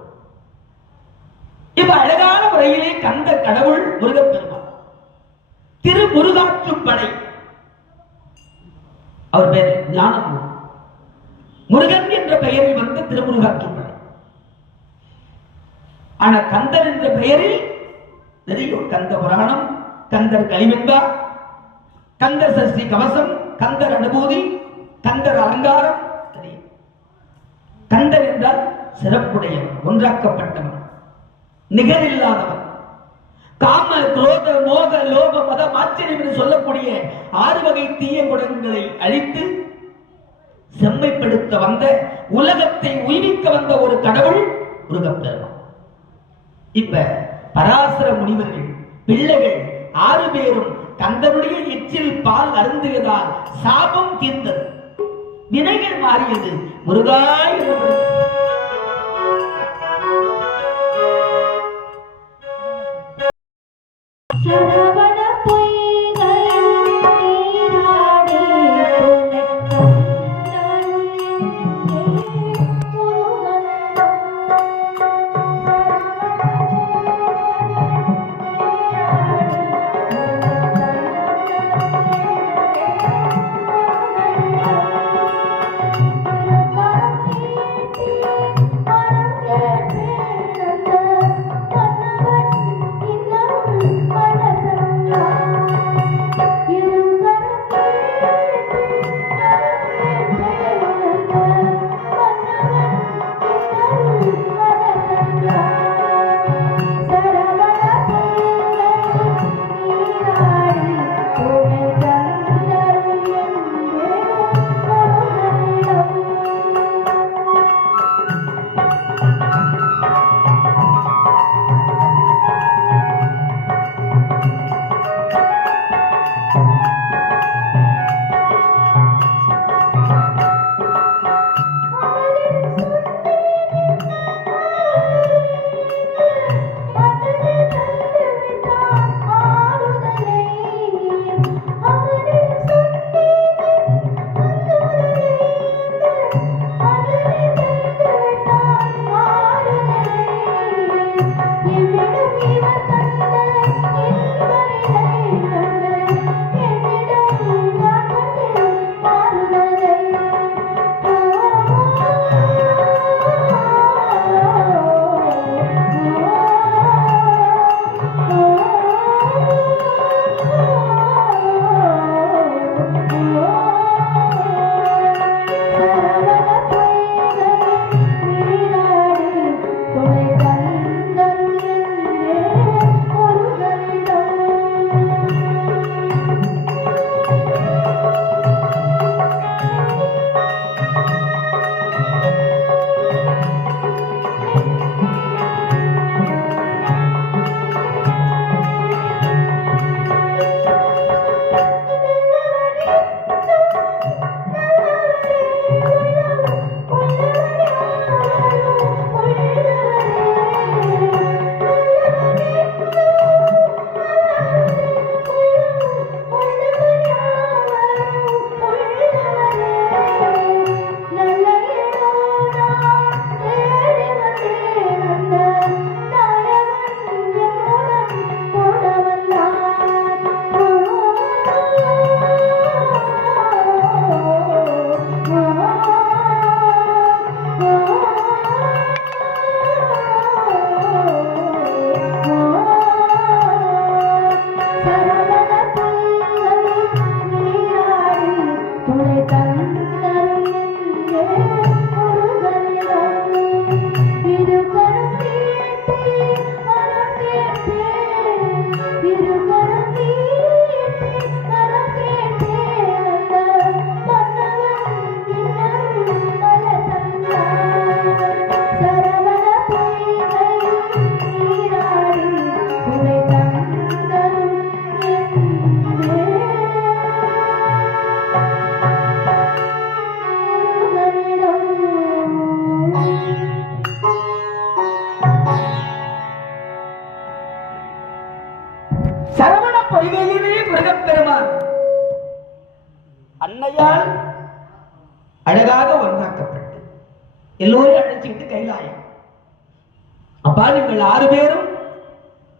இப்ப அழகான முறையிலே கந்த கடவுள் முருகப்பெருமான். திருமுருகாற்றுப்படை அவர் பேர் ஞானம். முருகன் என்ற பெயரில் வந்த திருமுருகாற்றுப்படை. ஆனா கந்தர் என்ற பெயரில் நிறைய கந்த புராணம், கந்தர் கலிவெண்பா, கந்தர் சஷ்டி கவசம், கந்தர் அனுபூதி, கந்தர் அலங்காரம். கந்தர் என்றால் சிறப்புடையவன், ஒன்றாக்கப்பட்டவன், நிகரில்லாதவன். காம, குரோத, மோக, லோப, மத, ஆச்சரியம் என்று சொல்லக்கூடிய 6 வகை தீய குணங்களை அழித்து செம்மைப்படுத்த வந்த, உலகத்தை உய்விக்க வந்த ஒரு கடவுள் முருகப்பெருமான். இப்ப பராசர முனிவர்கள் பிள்ளைகள் 6 பேரும் கந்தனுடைய எச்சில் பால் அருந்தியதால் சாபம் தீர்ந்தது, வினைகள் மாறியது. முருகாய் சரவண பொய்கையில் நீராடி முருகன் அன்னையால் அழகாக ஒன்றாக்கப்பட்டு எல்லோரையும் அழைச்சிக்கிட்டு கைலாயம். அப்பா, நீங்கள் 6 பேரும்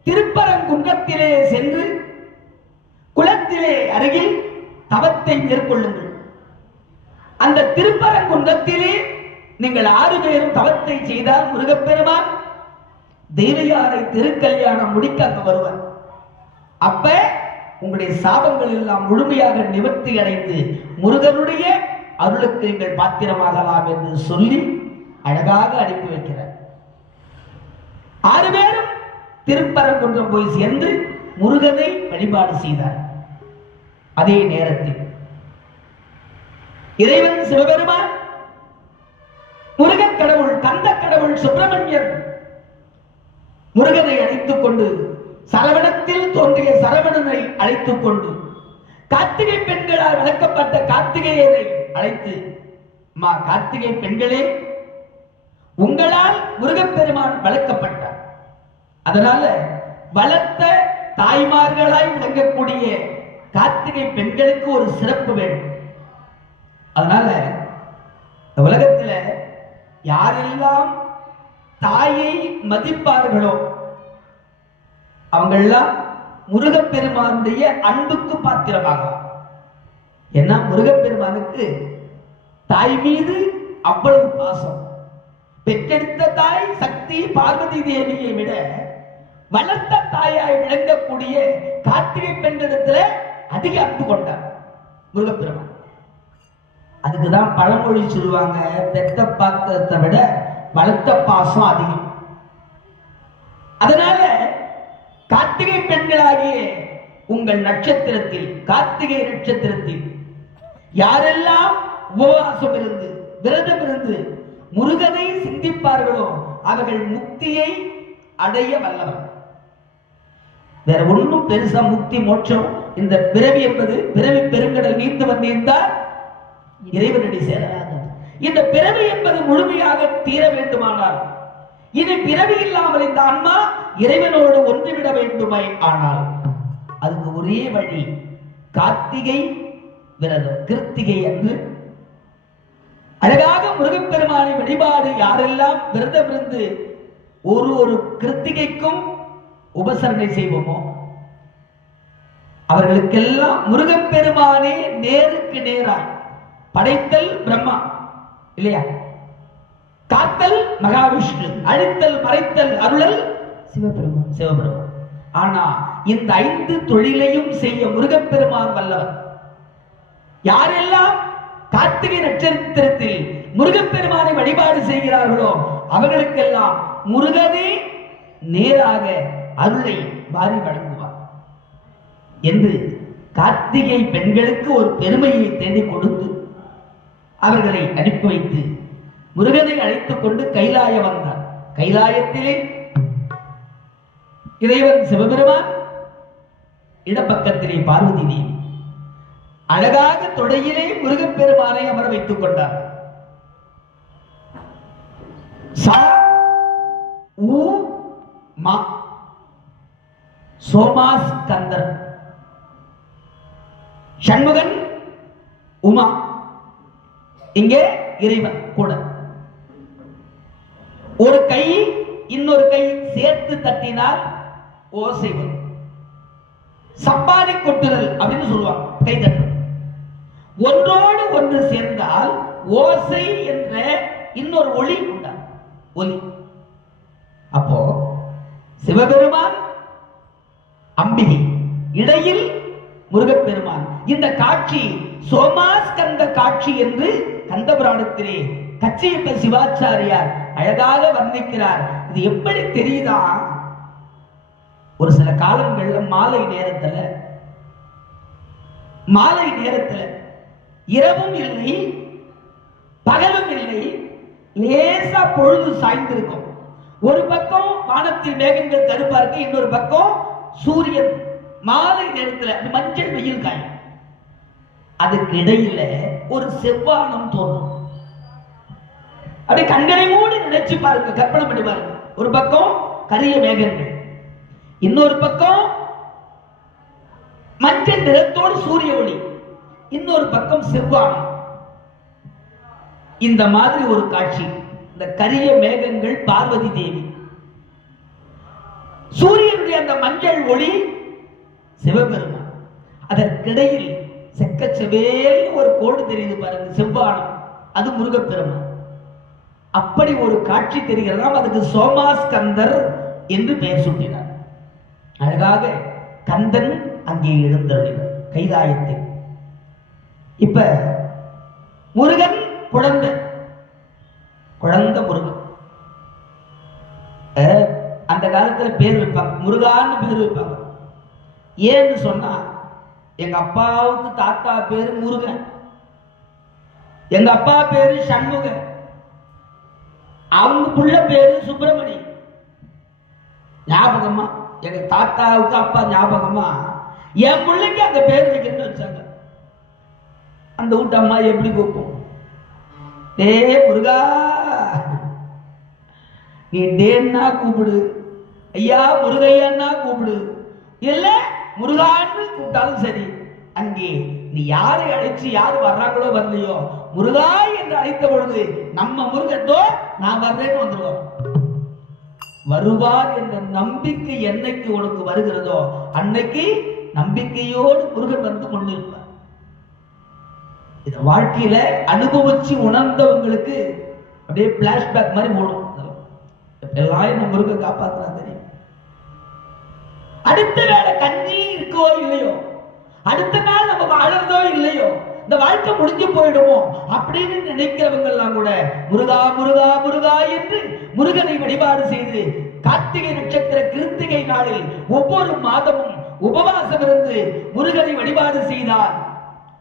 திருப்பரங்குன்றத்திலே சென்று குளத்திலே அருகில் தவத்தை மேற்கொள்ளுங்கள். அந்த திருப்பரங்குன்றத்திலே நீங்கள் 6 பேரும் தவத்தை செய்தால் முருகப்பெருமான் தேவியாரை திருக்கல்யாணம் முடிக்க அங்க வருவார். அப்ப உங்களுடைய சாபங்கள் எல்லாம் முழுமையாக நிவர்த்தி அடைந்து முருகனுடைய அருளுக்கு நீங்கள் பாத்திரமாகலாம் என்று சொல்லி அழகாக அனுப்பி வைக்கிறார். 6 பேரும் திருப்பரங்குன்றம் போய் சேர்ந்து முருகனை வழிபாடு செய்தார். அதே நேரத்தில் இறைவன் சிவபெருமான் முருகன் கடவுள் கந்த கடவுள் சுப்பிரமணியன் முருகனை அழைத்துக் கொண்டு சரவணத்தில் தோன்றிய சரவணனை அழைத்துக் கொண்டு கார்த்திகை பெண்களால் வளர்க்கப்பட்ட கார்த்திகேயனை அழைத்து, கார்த்திகை பெண்களே, உங்களால் முருகப்பெருமான் வளர்க்கப்பட்டார். அதனால வளர்த்த தாய்மார்களாய் விளங்கக்கூடிய கார்த்திகை பெண்களுக்கு ஒரு சிறப்பு வேண்டும். அதனால உலகத்துல யாரெல்லாம் தாயை மதிப்பார்களோ அவங்கெல்லாம் முருகப்பெருமானுடைய அன்புக்கு பாத்திரமாக. ஏன்னா முருகப்பெருமானுக்கு தாய் மீது அவ்வளவு பாசம். பெற்றெடுத்த தாய் சக்தி பார்வதி தேவியை விட வளர்த்த தாயாய் விளங்கக்கூடிய கார்த்திகை பெண்ணிடத்துல அதிக அன்பு கொண்டார் முருகப்பெருமான். அதுக்குதான் பழமொழி சொல்லுவாங்க, பெத்த பாத்திரத்தை விட வளர்த்த பாசம் அதிகம். அதனால கார்த்திகை பெண்களாகிய உங்கள் நட்சத்திரத்தில், கார்த்திகை நட்சத்திரத்தில் யாரெல்லாம் உபவாசம் இருந்து விரதம் இருந்து முருகனை சிந்திப்பார்களோ அவர்கள் முக்தியை அடைய வல்லவர். வேற ஒன்றும் பெருசா முக்தி மோட்சம் இந்த பிறவி என்பது பிறவி பெருங்கடல் நீந்து வந்திருந்தால் இறைவனடி சேராது. இந்த பிறவி என்பது முழுமையாக தீர வேண்டுமானால், இனி பிறவி இல்லாமல் இந்த ஆன்மா இறைவனோடு ஒன்றுவிட வேண்டுமே ஆனால் அதுக்கு ஒரே வழி கார்த்திகை விரதம். கிருத்திகை அன்று அழகாக முருகப்பெருமானை வழிபாடு யாரெல்லாம் விரதம் இருந்து ஒரு கிருத்திகைக்கும் உபசரணை செய்வோமோ அவர்களுக்கெல்லாம் முருகப்பெருமானே நேருக்கு நேராய், படைத்தல் பிரம்மா இல்லையா, காத்தல் மகாவிஷ்ணு, அழித்தல் மறைத்தல் அருளல் சிவபெருமான். ஆனா இந்த 5 தொழிலையும் செய்ய முருகப்பெருமான் வல்லவர். யாரெல்லாம் கார்த்திகை நட்சத்திரத்தில் முருகப்பெருமானை வழிபாடு செய்கிறார்களோ அவர்களுக்கெல்லாம் முருகனே நேராக அருளை வாரி வழங்குவார் என்று கார்த்திகை பெண்களுக்கு ஒரு பெருமையை தேடி கொடுத்து அவர்களை அனுப்பி வைத்து முருகனை அழைத்துக் கொண்டு கைலாயம் வந்தார். கைலாயத்திலே இறைவன் சிவபெருமான், இடப்பக்கத்திலே பார்வதி தேவி அழகாக தொடையிலே முருகப்பெருமானை அமர வைத்துக் கொண்டார். சோமாஸ்கந்தர், சண்முகன், உமா, இங்கே இறைவன் கூட. ஒரு கை இன்னொரு கை சேர்த்து தட்டினால் ஓசை வரும். சப்பானி கொட்டுதல் அப்படின்னு சொல்லுவாங்க. கை தட்டு ஒன்றோடு ஒன்று சேர்ந்தால் ஓசை என்ற இன்னொரு ஒளி உண்டாகும். ஒலி. அப்போ சிவபெருமான், அம்பிகை, இடையில் முருகப்பெருமான். இந்த காட்சி சோமாஸ்கந்த காட்சி என்று கந்த புராணத்திலே கச்சியப்ப சிவாச்சாரியார் அழகாக வர்ணிக்கிறார். இது எப்படி தெரியுதா? ஒரு சில காலங்கள்ல மாலை நேரத்துல இரவும் இல்லை பகலும் இல்லை, லேசா பொழுது சாய்ந்திருக்கும். ஒரு பக்கம் வானத்தில் மேகங்கள் கருப்பா இருக்கு, இன்னொரு பக்கம் சூரியன் மாலை நேரத்துல மஞ்சள் வெயில் காயும். அதுக்கு இடையில ஒரு செவ்வானம் தோன்றும். அப்படியே கண்களை மூடி நினைச்சு பாருங்க, கற்பனை பண்ணி பாருங்க. ஒரு பக்கம் கரிய மேகங்கள், இன்னொரு பக்கம் மஞ்சள் நிறத்தோடு சூரிய ஒளி, இன்னொரு பக்கம் செவ்வானம். இந்த மாதிரி ஒரு காட்சி. இந்த கரிய மேகங்கள் பார்வதி தேவி, சூரியனுடைய அந்த மஞ்சள் ஒளி சிவபெருமான், அதற்கிடையில் செக்கச்செவேல் ஒரு கோடு தெரியுது பாருங்க, செவ்வானம், அது முருகப்பெருமான். அப்படி ஒரு காட்சி தெரிகிறதாம். அதுக்கு சோமாஸ்கந்தர் என்று பெயர் சூட்டினார். அழகாக கந்தன் அங்கே எழுந்தருளினார் கைலாயத்தில். இப்ப முருகன் குழந்தை முருகன். அந்த காலத்துல பேர் வைப்பாங்க, முருகான்னு பேர் வைப்பாங்க. ஏன்னு சொன்னா எங்க அப்பாவுக்கு தாத்தா பேரு முருகன், எங்க அப்பா பேரு சண்முகன், அவங்க புள்ள பேரு சுப்பிரமணி. ஞாபகமா எங்க தாத்தாவுக்கு அப்பா ஞாபகமா என் பிள்ளைக்கு அந்த பேர் வைக்கிறேன்னு வச்சாங்க. அந்த வீட்டு அம்மா எப்படி கூப்பிடும், டே முருகா, நீ டேன்னா கூப்பிடு, ஐயா முருகையான்னா கூப்பிடு, இல்ல முருகான்னு கூப்பிட்டாலும் சரி. அங்கே நீ யாரை அழைச்சு யாரு வர்றாங்களோ வரலையோ, முருகா என்று அழைத்த பொழுது நம்ம முருகத்தோ நான் வர்றேன்னு வந்துடுவோம். வருவார் என்ற நம்பிக்கை என்னைக்கு உனக்கு வருகிறதோ அன்னைக்கு நம்பிக்கையோடு முருகன் வந்து கொண்டிருப்பார். இந்த வாழ்க்கையில அனுபவிச்சு உணர்ந்தவங்களுக்கு அப்படியே பிளாஷ்பேக் மாதிரி ஓடும். எல்லாம் என்ன முருகன் காப்பாத்துறா தெரியும். அடுத்த வேலை கஞ்சி இருக்கோ இல்லையோ, அடுத்த நாள் நம்ம வாழறதோ இல்லையோ, இந்த வாழ்க்கை முடிஞ்சு போயிடுமோ அப்படின்னு நினைக்கிறவங்க எல்லாம் கூட முருகா முருகா முருகா என்று முருகனை வழிபாடு செய்து கார்த்திகை நட்சத்திர கிருத்திகை நாளில் ஒவ்வொரு மாதமும் உபவாசம் இருந்து முருகனை வழிபாடு செய்தால்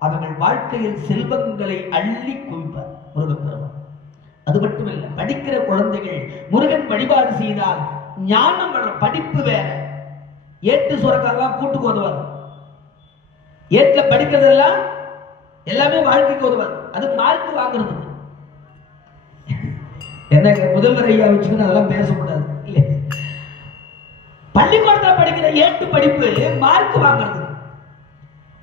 அவர்கள் வாழ்க்கையில் செல்வங்களை அள்ளி குவிப்பார் முருகப்பெருமான். அது மட்டுமில்லை, படிக்கிற குழந்தைகள் முருகன் வழிபாடு செய்தால் ஞானம் வளர, படிப்பு வேற. ஏட்டு சுரக்காரெல்லாம் கூட்டுக்கு உதவாது, ஏட்ல படிக்கிறதெல்லாம் எல்லாமே வாழ்க்கைக்கு உதவாது, அது மார்க் வாங்குறதுக்கு. என்ன முதல்வர் ஐயா வச்சுக்கணும், அதெல்லாம் பேசக்கூடாது இல்ல. பள்ளிக்கூடத்தில் படிக்கிற ஏட்டு படிப்பு மார்க் வாங்குறது.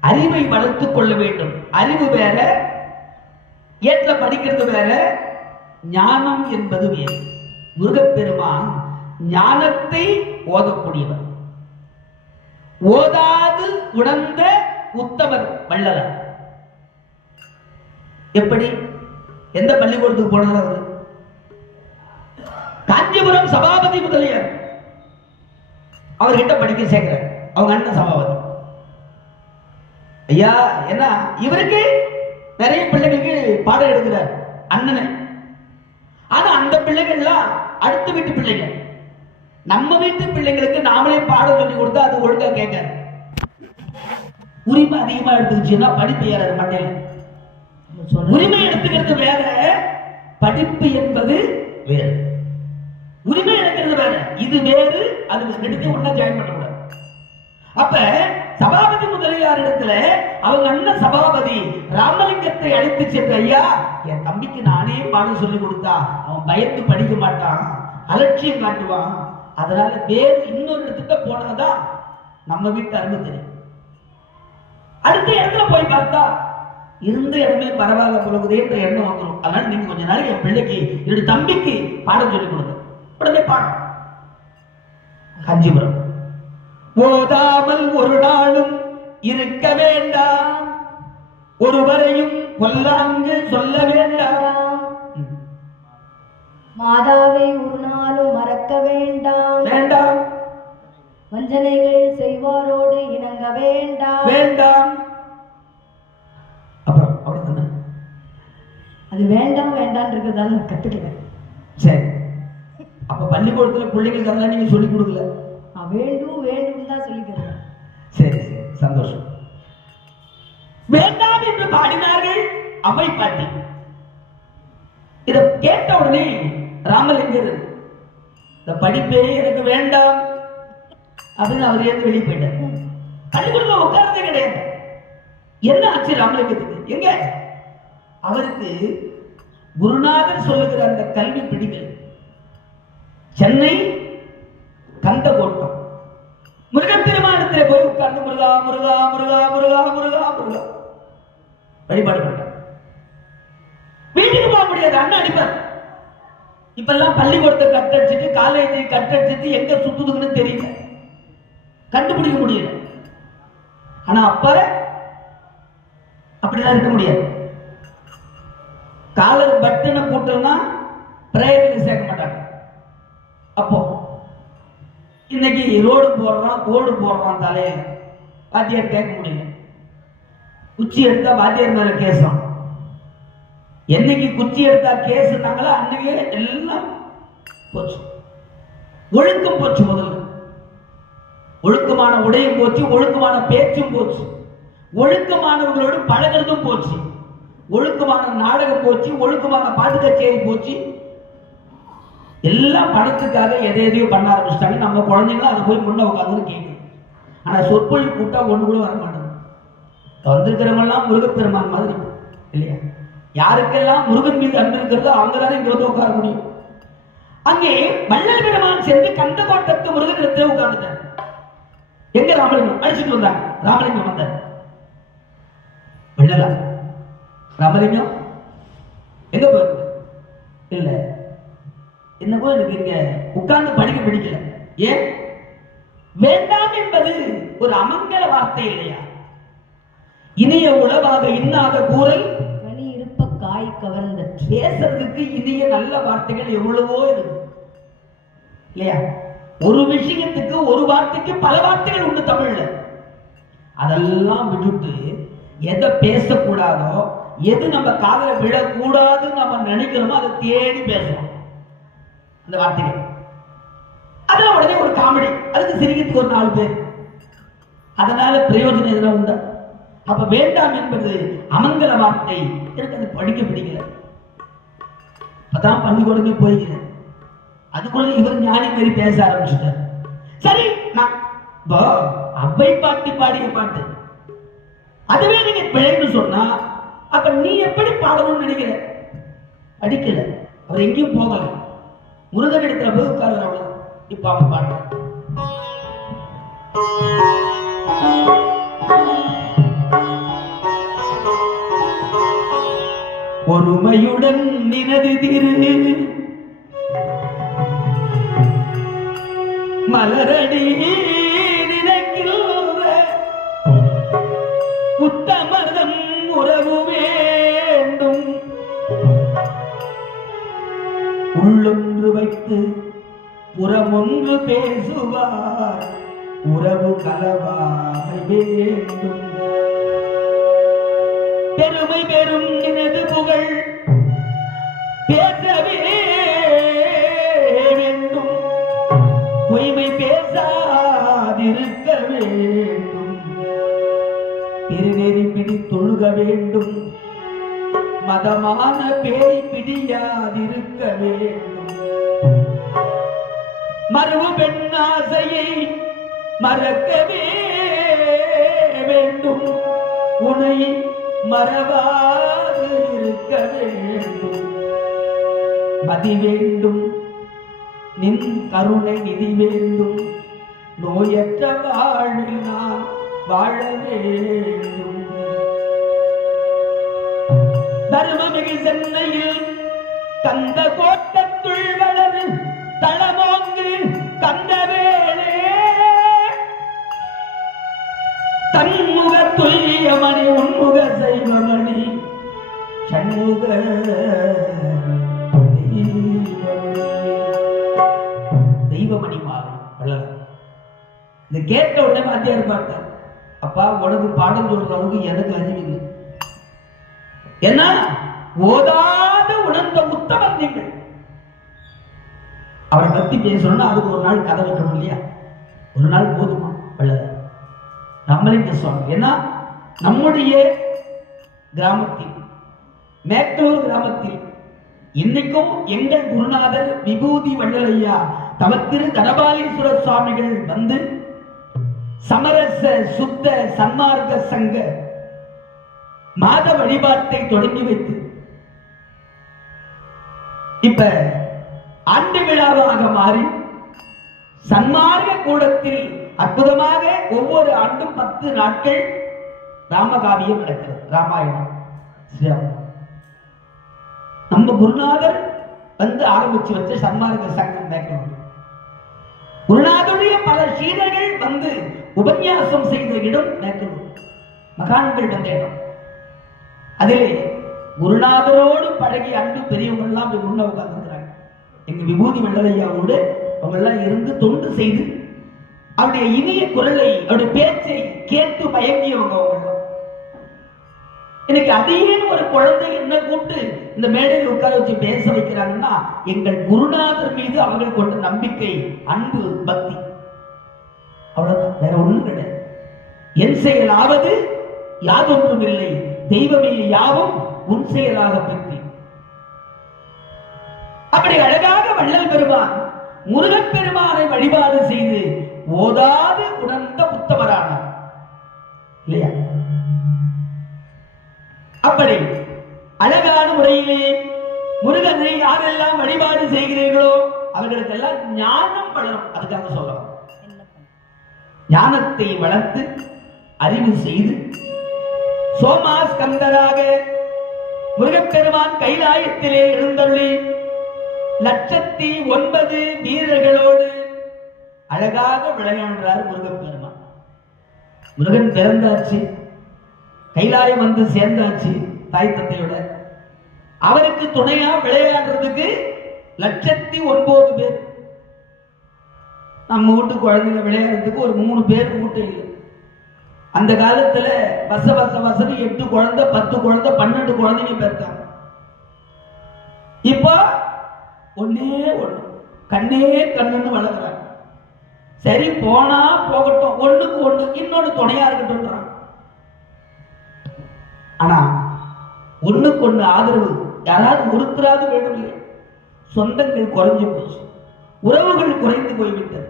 அறிவை வளர்த்துக் கொள்ள வேண்டும். அறிவு வேற, ஏட்ல படிக்கிறது வேற, ஞானம் என்பது வேறு. முருகப்பெருமான் ஞானத்தை ஓதக்கூடியவர், ஓதாது உணர்ந்த உத்தமர் வள்ளலார். எப்படி, எந்த பள்ளிக்கூடத்துக்கு போனார் அவர்? காஞ்சிபுரம் சபாபதி முதலியார் அவர்கிட்ட படிக்க சேர்க்கிறார். அவங்க அண்ணன் சபாபதி. ஐயா என்ன, இவருக்கு நிறைய பிள்ளைகளுக்கு பாடம் எடுக்கிறார் அண்ணனை. ஆனா அந்த பிள்ளைகள்லாம் அடுத்த வீட்டு பிள்ளைகள். நம்ம வீட்டு பிள்ளைங்களுக்கு நாமளே பாடம் சொல்லி கொடுத்தா அது ஒழுங்கா கேட்காது. உரிமை அதிகமா எடுத்துக்கிச்சுன்னா படிப்பு ஏறாது மண்டையில. உரிமை எடுத்துக்கிறது வேற, படிப்பு என்பது வேறு. உரிமை எடுக்கிறது வேற, இது வேறு, அது ரெண்டுத்தையும் ஒண்ணா ஜாயின் பண்ண கூடாது. அப்ப சபாபதி முதலியார் இடத்துல அவங்க அண்ணன் சபாபதி ராமலிங்கத்தை அழைத்து சென்ற, ஐயா என் தம்பிக்கு நானே பாடம் சொல்லி கொடுத்தா அவன் பயந்து படிக்க மாட்டான், அலட்சியம் காட்டுவான், அதனால வேறு இன்னொரு இடத்துக்கு போனாதான் நம்ம வீட்டு அருமை தெரியும். அடுத்த இடத்துல போய் பார்த்தா இருந்த இடமே பரவாயில்ல போலகுதே என்ற எண்ணம் வந்துடும். அதனால நீங்க கொஞ்ச நாளைக்கு என் பிள்ளைக்கு என்னுடைய தம்பிக்கு பாடம் சொல்லிக் கொடுங்க. உடனே பாடம். காஞ்சிபுரம். ஓதாமல் ஒரு நாளும் இருக்க வேண்டாம், ஒருவரையும் கொல்லாங்கு சொல்ல வேண்டாம், மாதாவை ஒரு நாளும் மறக்க வேண்டாம் வேண்டாம், வஞ்சனைகள் செய்வாரோடு இணங்க வேண்டாம் வேண்டாம். அப்புறம் அவ்வளவுதானே. அது வேண்டாம் வேண்டாம் இருக்கிறதால நான் கத்துக்கிறேன். சரி, அப்ப பள்ளிக்கூடத்துல பிள்ளைங்களுக்கு அதெல்லாம் நீங்க சொல்லிக் கொடுக்கல? வேண்டும் வேண்டும் தான் சொல்லிக்கிறேன். சரி சரி, சந்தோஷம். வேண்டாம் என்று பாடினார்கள் அம்மை பாட்டி. இதை கேட்ட உடனே ராமலிங்கர் இந்த படிப்பே எனக்கு வேண்டாம் அப்படின்னு அவர் ஏன் வெளியே போயிட்டார். பள்ளிக்கூடத்துல உட்கார்ந்தே கிடையாது. என்ன ஆச்சு ராமலிங்கத்துக்கு? எங்க அவருக்கு குருநாதர் சொல்லுகிற அந்த கல்வி பிடிக்கல. சென்னை கந்தகோட்டம் முருகன் பெருமானத்திலே போய் உட்கார்ந்து முருகா முருகா முருகா முருகா முருகா முருகா வழிபாடு பண்றாங்க. வீட்டுக்கு போக முடியாது, அண்ணன் அடிப்பார். இப்பெல்லாம் பள்ளிக்கூடத்தை கட்டடிச்சிட்டு காலேஜை கட்டடிச்சிட்டு எங்க சுத்துதுன்னு தெரியல, கண்டுபிடிக்க முடியல. ஆனா அப்ப அப்படிலாம் இருக்க முடியாது. காலர் பட்டனை போட்டோம்னா பிரேயர்ல சேர்க்க மாட்டாங்க. அப்போ இன்னைக்கு ரோடு போடுறான் கோடு போடுறான் தலையில, வாத்தியார் கேட்க முடியல. குச்சி எடுத்தா வாத்தியார் மேல கேசம். என்னைக்கு குச்சி எடுத்தா கேசுனாங்களோ அன்னைக்கே எல்லாம் போச்சு. ஒழுக்கம் போச்சு. முதல்ல ஒழுக்கமான உடையும் போச்சு, ஒழுக்கமான பேச்சும் போச்சு, ஒழுக்கமானவர்களோடு பழகிறதும் போச்சு, ஒழுக்கமான நாடகம் போச்சு, ஒழுக்கமான பாட்டு கச்சேரி போச்சு. எல்லாம் பணத்துக்காக எதையோ பண்ண ஆரம்பிச்சிட்டாங்க. நம்ம குழந்தைங்களும் அதை போய் முன்ன உட்காந்து கேட்கும். ஆனா சொற்பொழி கூட்டா ஒண்ணு கூட வர மாட்டேங்குது. வந்திருக்கிறவங்கலாம் முருகப்பெருமான் மாதிரி இல்லையா? யாருக்கெல்லாம் முருகன் மீது அன்பு இருக்கிறதோ அவங்க தானே இங்க வந்து உட்கார முடியும். அங்கே வள்ளல் பெருமான் சென்று கந்தகோட்டத்து முருகன் இடத்துல உட்கார்ந்துட்டார். எங்க ராமலிங்கம் அடிச்சுட்டு வந்தாங்க. ராமலிங்கம் வந்தார். வள்ளலா ராமலிங்கம் எங்க போயிருக்கு? இல்ல என்னவோ எனக்கு இங்க உட்கார்ந்து படிக்க பிடிக்கல. ஏன் வேண்டாம் என்பது ஒரு அமங்கல வார்த்தை இல்லையா? இனிய உளவாக இன்னாத கூறல் கனி இருப்ப காய் கவர்ந்த. பேசுறதுக்கு இனிய நல்ல வார்த்தைகள் எவ்வளவோ இருக்கு இல்லையா? ஒரு விஷயத்துக்கு ஒரு வார்த்தைக்கு பல வார்த்தைகள் உண்டு தமிழ்ல. அதெல்லாம் விட்டுட்டு எதை பேசக்கூடாதோ, எது நம்ம காதல விழக்கூடாதுன்னு நம்ம நினைக்கிறோமோ அதை தேடி பேசணும். அந்த வார்த்தைகள் அதுல உடனே ஒரு காமெடி, அதுக்கு சிரிக்கிறதுக்கு ஒரு 4 பேர். அதனால பிரயோஜனம் எதுனா உண்டா? அப்ப வேண்டாம் என்பது அமங்கல வார்த்தை. எனக்கு அது படிக்க பிடிக்கல. அப்பதான் பள்ளிக்கூடமே போய்கிறேன். அதுக்குள்ள இவர் ஞானி மாரி பேச ஆரம்பிச்சுட்டார். சரி, நான் அவ்வை பாட்டி பாடிய பாட்டு அதுவே நீங்க பிழைன்னு சொன்னா அப்ப நீ எப்படி பாடணும்னு நினைக்கிற? படிக்கல, அவர் எங்கேயும் போகல, முருகன் இடத்துல போய் உட்கார்ந்து அவ்வளவு. இப்ப அவன் பாடுறான். ஒருமையுடன் நினது திரு மலரடி நினைக்கின்ற புத்தமதம் உறவு வேண்டும். உள்ளொன்று வைத்து புறமொன்று பேசுவார், உறவு கலவாமை வேண்டும். பெருமை பெறும் எனது புகழ் பேசவே வேண்டும், பொய்மை பேசாதிருக்க வேண்டும். திருநெறி பிடி தொழுக வேண்டும், மதமான பேய் பிடியாதிருக்க வேண்டும். மறுவு பெண்ணாசையை மறக்கவே வேண்டும், உனை மறவாது இருக்க வேண்டும். மதி வேண்டும், நின் கருணை நிதி வேண்டும், நோயற்ற வாழ்வில் நான் வாழ வேண்டும். தர்மமிகு சென்னையில் கந்த கோட்டத்துள் வளரு தளமோங்கு கந்தவேளே, தன்முக துல்லியமணி உன்முக செய்வமணி சண்முக தெய்வமணி மாலை வள்ளல். இது கேட்ட உடனே வாத்தியார் பார்த்தார். அப்பா, உனக்கு பாடம் சொல்ற அளவுக்கு எனக்கு அறிவில்லை. என்ன ஓதாத உணர்ந்த உத்தமர் நீங்கள். அவரை பத்தி பேசணும்னா அதுக்கு ஒரு நாள் கதை வைக்கணும் இல்லையா? ஒரு நாள் போதுமா? வள்ளல் நம்மளே சுவாமி. ஏன்னா நம்முடைய கிராமத்தில், மேட்டூர் கிராமத்தில் இன்னைக்கும் எங்கள் குருநாதர் விபூதி வள்ளலையா தவத்திரு தனபாலீஸ்வரர் சுவாமிகள் வந்து சமரச சுத்த சன்மார்க்க சங்க மாத வழிபாட்டை தொடங்கி வைத்து இப்ப ஆண்டு விழாவாக மாறி சன்மார்க்க கூடத்தில் அற்புதமாக ஒவ்வொரு ஆண்டும் 10 நாட்கள் ராமகாவியம் நடக்கிறது. ராமாயணம் நம்ம குருநாதர் வந்து ஆரம்பிச்சு வச்ச சன்மார்க்க சங்கம் மேற்கொண்டு குருநாதருடைய பல சீடர்கள் வந்து உபன்யாசம் செய்த இடம் மேற்கொண்டு மகான்கள் வந்த இடம். அதிலே குருநாதரோடு பழகி அன்பு பெரியவங்க எல்லாம் அப்படி முன்ன உட்கார்ந்துக்கிறாங்க. எங்க விபூதி வள்ளலையாவோடு அவங்க எல்லாம் இருந்து தொண்டு செய்து அவருடைய இனிய குரலை அவருடைய பேச்சை கேட்டு பயங்கியவங்க அவங்க. எனக்கு அதே ஒரு குழந்தை என்ன கூப்பிட்டு இந்த மேடையில் உட்கார வச்சு பேச வைக்கிறாங்கன்னா எங்கள் குருநாதர் மீது அவர்கள் கொண்ட நம்பிக்கை, அன்பு, பக்தி. அவ்வளவுதான், வேற ஒண்ணும் கிடையாது. என் செயல் ஆவது யாதொன்றும் இல்லை, தெய்வமே யாவும் உன் செயலாக பெற்றி. அப்படி அழகாக வள்ளல் பெருமான் முருகப் பெருமானை வழிபாடு செய்து ஓதாது உணர்ந்த உத்தமரானார் இல்லையா? அப்படி அழகான முறையிலே முருகனை யாரெல்லாம் வழிபாடு செய்கிறீர்களோ அவர்களுக்கெல்லாம் ஞானம் வளரும். அதுக்காக சொல்லலாம், ஞானத்தை வளர்த்து அறிவு செய்து சோமாஸ்கந்தராக முருகப்பெருமான் கைலாயத்திலே எழுந்தருளி 109 வீரர்களோடு அழகாக விளையாடுறார் முருகப்பெருமான். முருகன் பிறந்தாச்சு, கைலாயம் வந்து சேர்ந்தாச்சு தாய் தந்தையோட. அவருக்கு துணையா விளையாடுறதுக்கு 109 பேர். நம்ம வீட்டு குழந்தைங்க விளையாடுறதுக்கு ஒரு 3 பேர் வீட்டு இல்லை. அந்த காலத்துல வசதி 8 குழந்தை, 10 குழந்தை, 12 குழந்தைங்க பெற்றாங்க. இப்போ ஒன்னே ஒண்ணு, கண்ணே கண்ணுன்னு வளர்க்குறாங்க. சரி போனா போகட்டும், ஒண்ணுக்கு ஒண்ணு இன்னொன்னு துணையா இருக்கட்டும். ஆனா ஒண்ணுக்கு ஒண்ணு ஆதரவு யாராவது ஒருத்தராது வேணும் இல்லை. சொந்தங்கள் குறைஞ்சு போச்சு, உறவுகள் குறைந்து போய்விட்டது.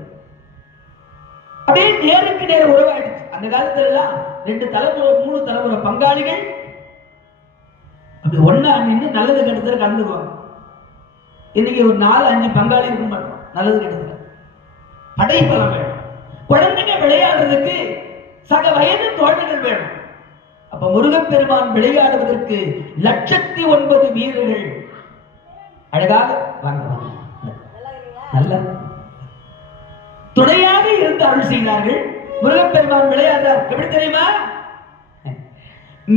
அப்படியே நேருக்கு நேர உறவாயிடுச்சு. அந்த காலத்துல எல்லாம் 2 தலைமுறை 3 தலைமுறை பங்காளிகள் அப்படி ஒன்னா நின்று நல்லது கெடுதல கலந்துக்குவாங்க. இன்னைக்கு ஒரு 4-5 பங்காளி இருக்க மாட்டோம். நல்லது கெடுதல படைப்பலம் வேணும். குழந்தைங்க விளையாடுறதுக்கு சக வயது தோழர்கள் வேணும். அப்ப முருகப்பெருமான் விளையாடுவதற்கு 109 வீரர்கள் அழகாக நல்ல துணையாக இருந்து அருள் செய்தார்கள். முருகப்பெருமான் விளையாடுறார். எப்படி தெரியுமா?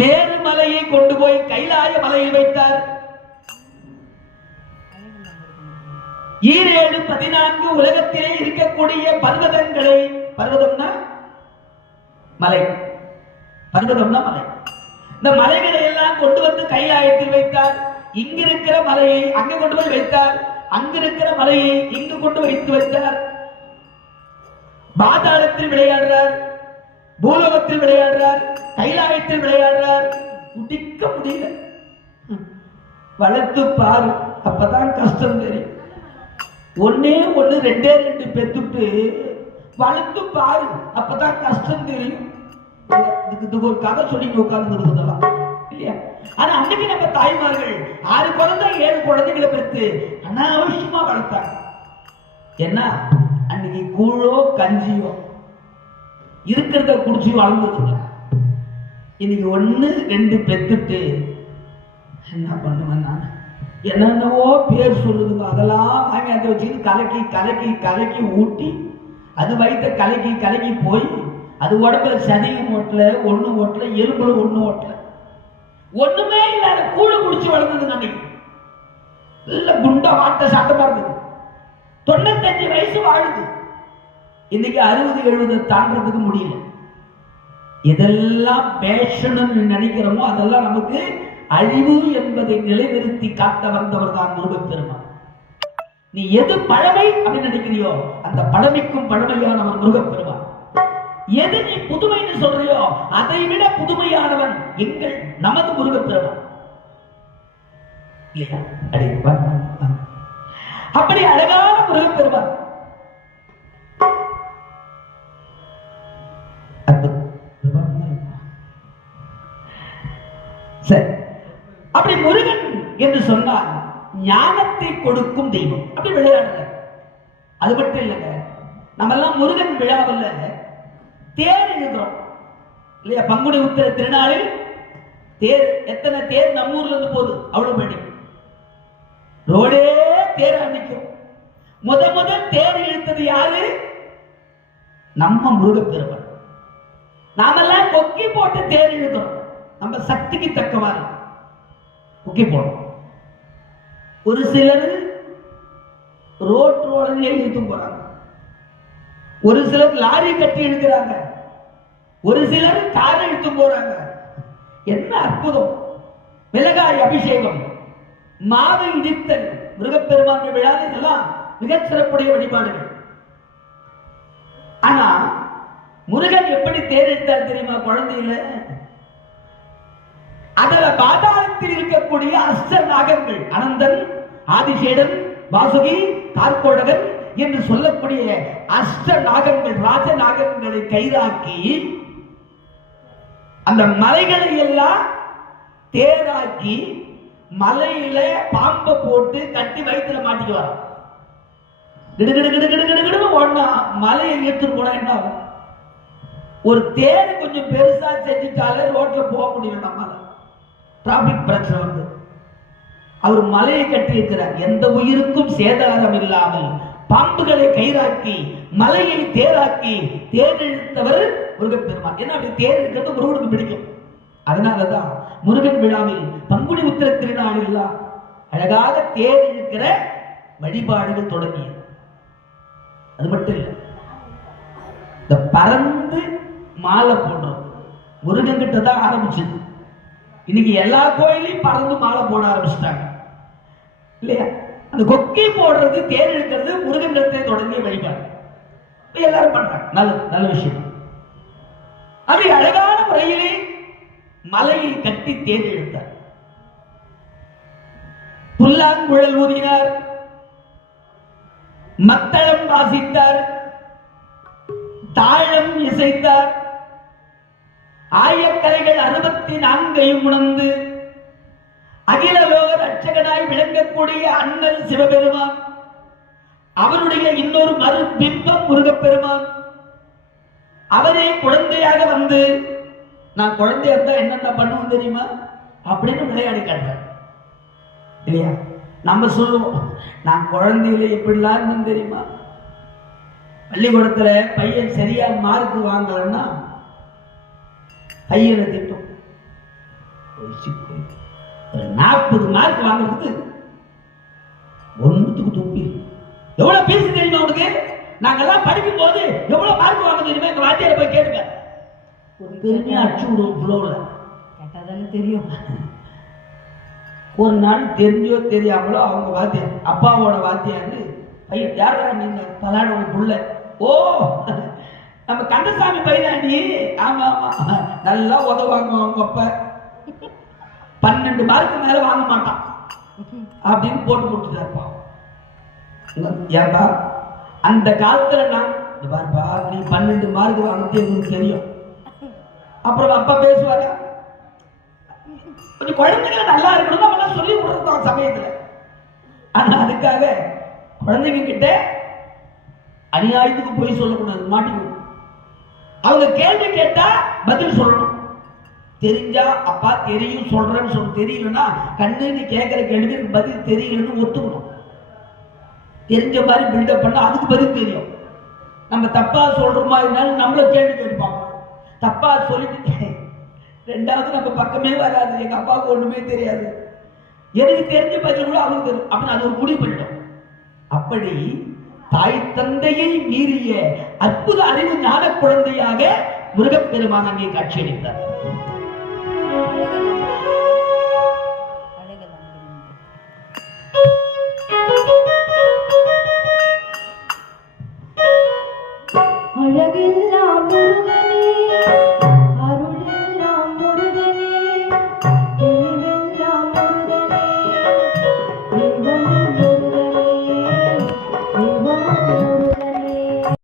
மேரு மலையை கொண்டு போய் கைலாய மலையில் வைத்தார். 14 உலகத்திலே இருக்கக்கூடிய பர்வதங்களை, பர்வதம்னா மலை, பர்வதம்னா மலை, இந்த மலைகளை எல்லாம் கொண்டு வந்து கைலாயத்தில் வைத்தார். இங்க இருக்கிற மலையை அங்க கொண்டு போய் வைத்தார், அங்க இருக்கிற மலையை இங்கு கொண்டு வைத்து வைத்தார். பாதாளத்தில் விளையாடுறார், பூலோகத்தில் விளையாடுறார், கைலாயத்தில் விளையாடுறார். குடிக்க முடியல. வளர்த்து பாரு, அப்பதான் கஷ்டம் தெரியும். ஒன்னே ஒண்ணு 2 பெத்துட்டு வளர்த்து பாரு, அப்பதான் கஷ்டம் தெரியும். இதுக்கு ஒரு கதை சொல்லி உட்கார்ந்து இருந்ததெல்லாம் இல்லையா? ஆனா அன்னைக்கு நம்ம தாய்மார்கள் 6 குழந்தை 7 குழந்தைகளை பெற்று அனாவசியமா வளர்த்தாங்க. என்ன அன்னைக்கு கூழோ கஞ்சியோ இருக்கிறத குடிச்சு வளர்ந்துருங்க. இன்னைக்கு 1-2 பெத்துட்டு என்ன பண்ணுவேன் நான், என்னென்னவோ பேர் சொல்லுதுங்க. அதெல்லாம் வாங்கி அதை வச்சுக்கிட்டு கலக்கி கலக்கி கலக்கி ஊட்டி அது வயிற்ற கலக்கி கலக்கி போய் அது உடம்புல சதையும் ஓட்டல, ஒண்ணும் ஓட்டல, எலும்புல ஒண்ணும் ஓட்டல, ஒண்ணுமே இல்லாத கூழு குடிச்சு வளர்ந்தது. அன்னைக்கு இல்ல குண்டா வாட்ட சாட்டமா இருந்தது. 95 வயசு வாழுது. இன்னைக்கு 60-70 தாண்டறதுக்கு முடியல. எதெல்லாம் பேஷன்னு நினைக்கிறோமோ அதெல்லாம் நமக்கு அழிவு என்பதை நிலைநிறுத்தி காட்ட வந்தவர் தான் முருகப்பெருமான். நீ எது பழமை அப்படின்னு நினைக்கிறியோ அந்த பழமைக்கும் பழமையானவன் முருகப்பெருமான். எது நீ புதுமைன்னு சொல்றியோ அதை விட புதுமையானவன் எங்கள் நமது முருகப்பெருமான் இல்லையா? அப்படி அழகான முருகப்பெருமான். சரி, அப்படி முருகன் என்று சொன்னால் ஞானத்தை கொடுக்கும் தெய்வம். அப்படி விளையாடுற அது மட்டும் இல்லைங்க. நம்ம எல்லாம் முருகன் விழாவில் தேர் எழுதுறோம் இல்லையா? பங்குனி உத்திர திருநாளில் தேர் எத்தனை தேர் நம்ம ஊர்ல இருந்து போகுது அவ்வளவு படி ரோடே தேர் நிற்கும். முதல் தேர் இழுத்தது யாரு? நம்ம முருகப்பெருமான். நாமெல்லாம் கொக்கி போட்டு தேர் இழுத்தோம். நம்ம சக்திக்கு தக்கவாறு கொக்கி போடும். ஒரு சிலர் ரோட்லயே இழுத்து போறாங்க, ஒரு சிலர் லாரி கட்டி இழுக்கிறாங்க, ஒரு சிலர் காரை இழுத்து போறாங்க. என்ன அற்புதம்! மிளகாய் அபிஷேகம், மாவை இடித்தல், முருகப்பெருமான் விழா இதெல்லாம் மிகச் சிறப்புடைய வழிபாடுகள். ஆனா முருகன் எப்படி தேர் எடுத்தார் தெரியுமா? குழந்தையில அதுல பாதாளத்தில் இருக்கக்கூடிய அஷ்ட நாகங்கள், அனந்தன், ஆதிசேடன், வாசுகி, கார்கோடகன் என்று சொல்லக்கூடிய அஷ்ட நாகங்கள், ராஜ நாகங்களை கயிறாக்கி அந்த மலைகளை எல்லாம் தேராக்கி மலையில பாம்பை போட்டு கட்டி வயிற்றுல மாட்டிக்குவார். ஒன்னா மலையை ஏற்றுட்டு போனா என்ன ஆகும்? ஒரு தேர் கொஞ்சம் பெருசா செஞ்சுட்டாலே ரோட்ல போக முடியல. நம்மால டிராபிக் பிரச்சனை வந்து அவர் மலையை கட்டி இருக்கிறார். எந்த உயிருக்கும் சேதாரம் இல்லாமல் பாம்புகளை கயிறாக்கி மலையை தேராக்கி தேர் இழுத்தவர் முருகப்பெருமான். ஏன்னா அப்படி தேர் இருக்கிறது முருகனுக்கு பிடிக்கும். அதனாலதான் முருகன் விழாவில் பங்குனி உத்திர திருநாளில் அழகாக தேர் இழுக்கிற வழிபாடுகள் தொடங்கியது. அது மட்டும் இல்லை, இந்த பறந்து மாலை போடுறோம் முருகன் கிட்ட தான் ஆரம்பிச்சது. இன்னைக்கு எல்லா கோயிலையும் பறந்து மாலை போட ஆரம்பிச்சிட்டாங்க இல்லையா? அந்த கொக்கி போடுறது, தேர் இழுக்கிறது முருகன் கிட்ட தொடங்கிய வழிபாடு. எல்லாரும் பண்றாங்க, நல்ல நல்ல விஷயம். அப்படி அழகான முறையிலே மலையை கட்டி தேர் இழுத்தார். புல்லாங்குழல் ஊதினார், மத்தளம் வாசித்தார், தாளம் இசைத்தார். ஆயக்கரைகள் 64 உணர்ந்து அகில லோக ரட்சகனாய் விளங்கக்கூடிய அண்ணல் சிவபெருமான், அவருடைய இன்னொரு மறு பிம்பம் முருகப்பெருமான், அவரே குழந்தையாக வந்து, நான் குழந்தையா இருந்தா என்னென்ன பண்ணுவோம் தெரியுமா அப்படின்னு விளையாடி காட்டுறேன் இல்லையா? நம்ம சொல்லுவோம், நான் குழந்தையில எப்படிலாம் இருந்தேன் தெரியுமா? பள்ளிக்கூடத்துல பையன் சரியா மார்க் வாங்கலன்னா பையனை திட்டும். 40 மார்க் வாங்குறதுக்கு ஒன்றுத்துக்கு துப்பி. எவ்வளவு பீஸ் தெரியுமா உனக்கு? நாங்கெல்லாம் படிக்கும் போது எவ்வளவு மார்க் வாங்க தெரியுமா? எங்க வாத்தியாரை போய் கேட்டுக்க. ஒரு பெருமையா அடிச்சு விடுவோம் புலோல. கேட்டாதானே தெரியும். ஒரு நாள் தெரிஞ்சோ தெரியாமலோ அவங்க வாத்தியார், அப்பாவோட வாத்தியாரு, பையன் யாரா நீங்க பலாட புள்ள, ஓ நம்ம கந்தசாமி பையனாண்டி, ஆமா ஆமா நல்லா உதவாங்க அவங்க அப்ப, 12 மார்க்கு மேல வாங்க மாட்டான் அப்படின்னு போட்டு கொடுத்துட்டாருப்பா. ஏன்பா அந்த காலத்துல நான் பாருப்பா நீ 12 மார்க் வாங்கிட்டு எங்களுக்கு தெரியும். அப்புறம் அப்பா பேசுவாரா, கொஞ்சம் குழந்தைங்க நல்லா இருக்கணும் அவெல்லாம் சொல்லி கொடுத்தோம் சமயத்துல. ஆனா அதுக்காக குழந்தைங்க கிட்ட அநியாயத்துக்கு போய் சொல்லக்கூடாது, மாட்டிக்கணும். அவங்க கேள்வி கேட்டா பதில் சொல்லணும். தெரிஞ்சா அப்பா தெரியும் சொல்றேன்னு சொல்ல, தெரியலன்னா கண்ணு நீ கேட்கிற கேள்விக்கு பதில் தெரியலன்னு ஒத்துக்கணும். தெரிஞ்ச மாதிரி பில்டப் பண்ணா அதுக்கு பதில் தெரியும். நம்ம தப்பா சொல்ற மாதிரினாலும் நம்மள கேள்வி கேட்டுப்பாங்க. தப்பா சொல்லிட்டு ரெண்டாவது நம்ம பக்கமே வராது, எங்க அப்பாவுக்கு ஒண்ணுமே தெரியாது, எனக்கு தெரிஞ்ச பதில் கூட அவங்களுக்கு தெரியும் அப்படின்னு அது ஒரு முடிவு பண்ணிடும். அப்படி தாய் தந்தையை மீறிய அற்புத அறிவு ஞான குழந்தையாக முருகப்பெருமான் அங்கே காட்சியளித்தார். அழகில்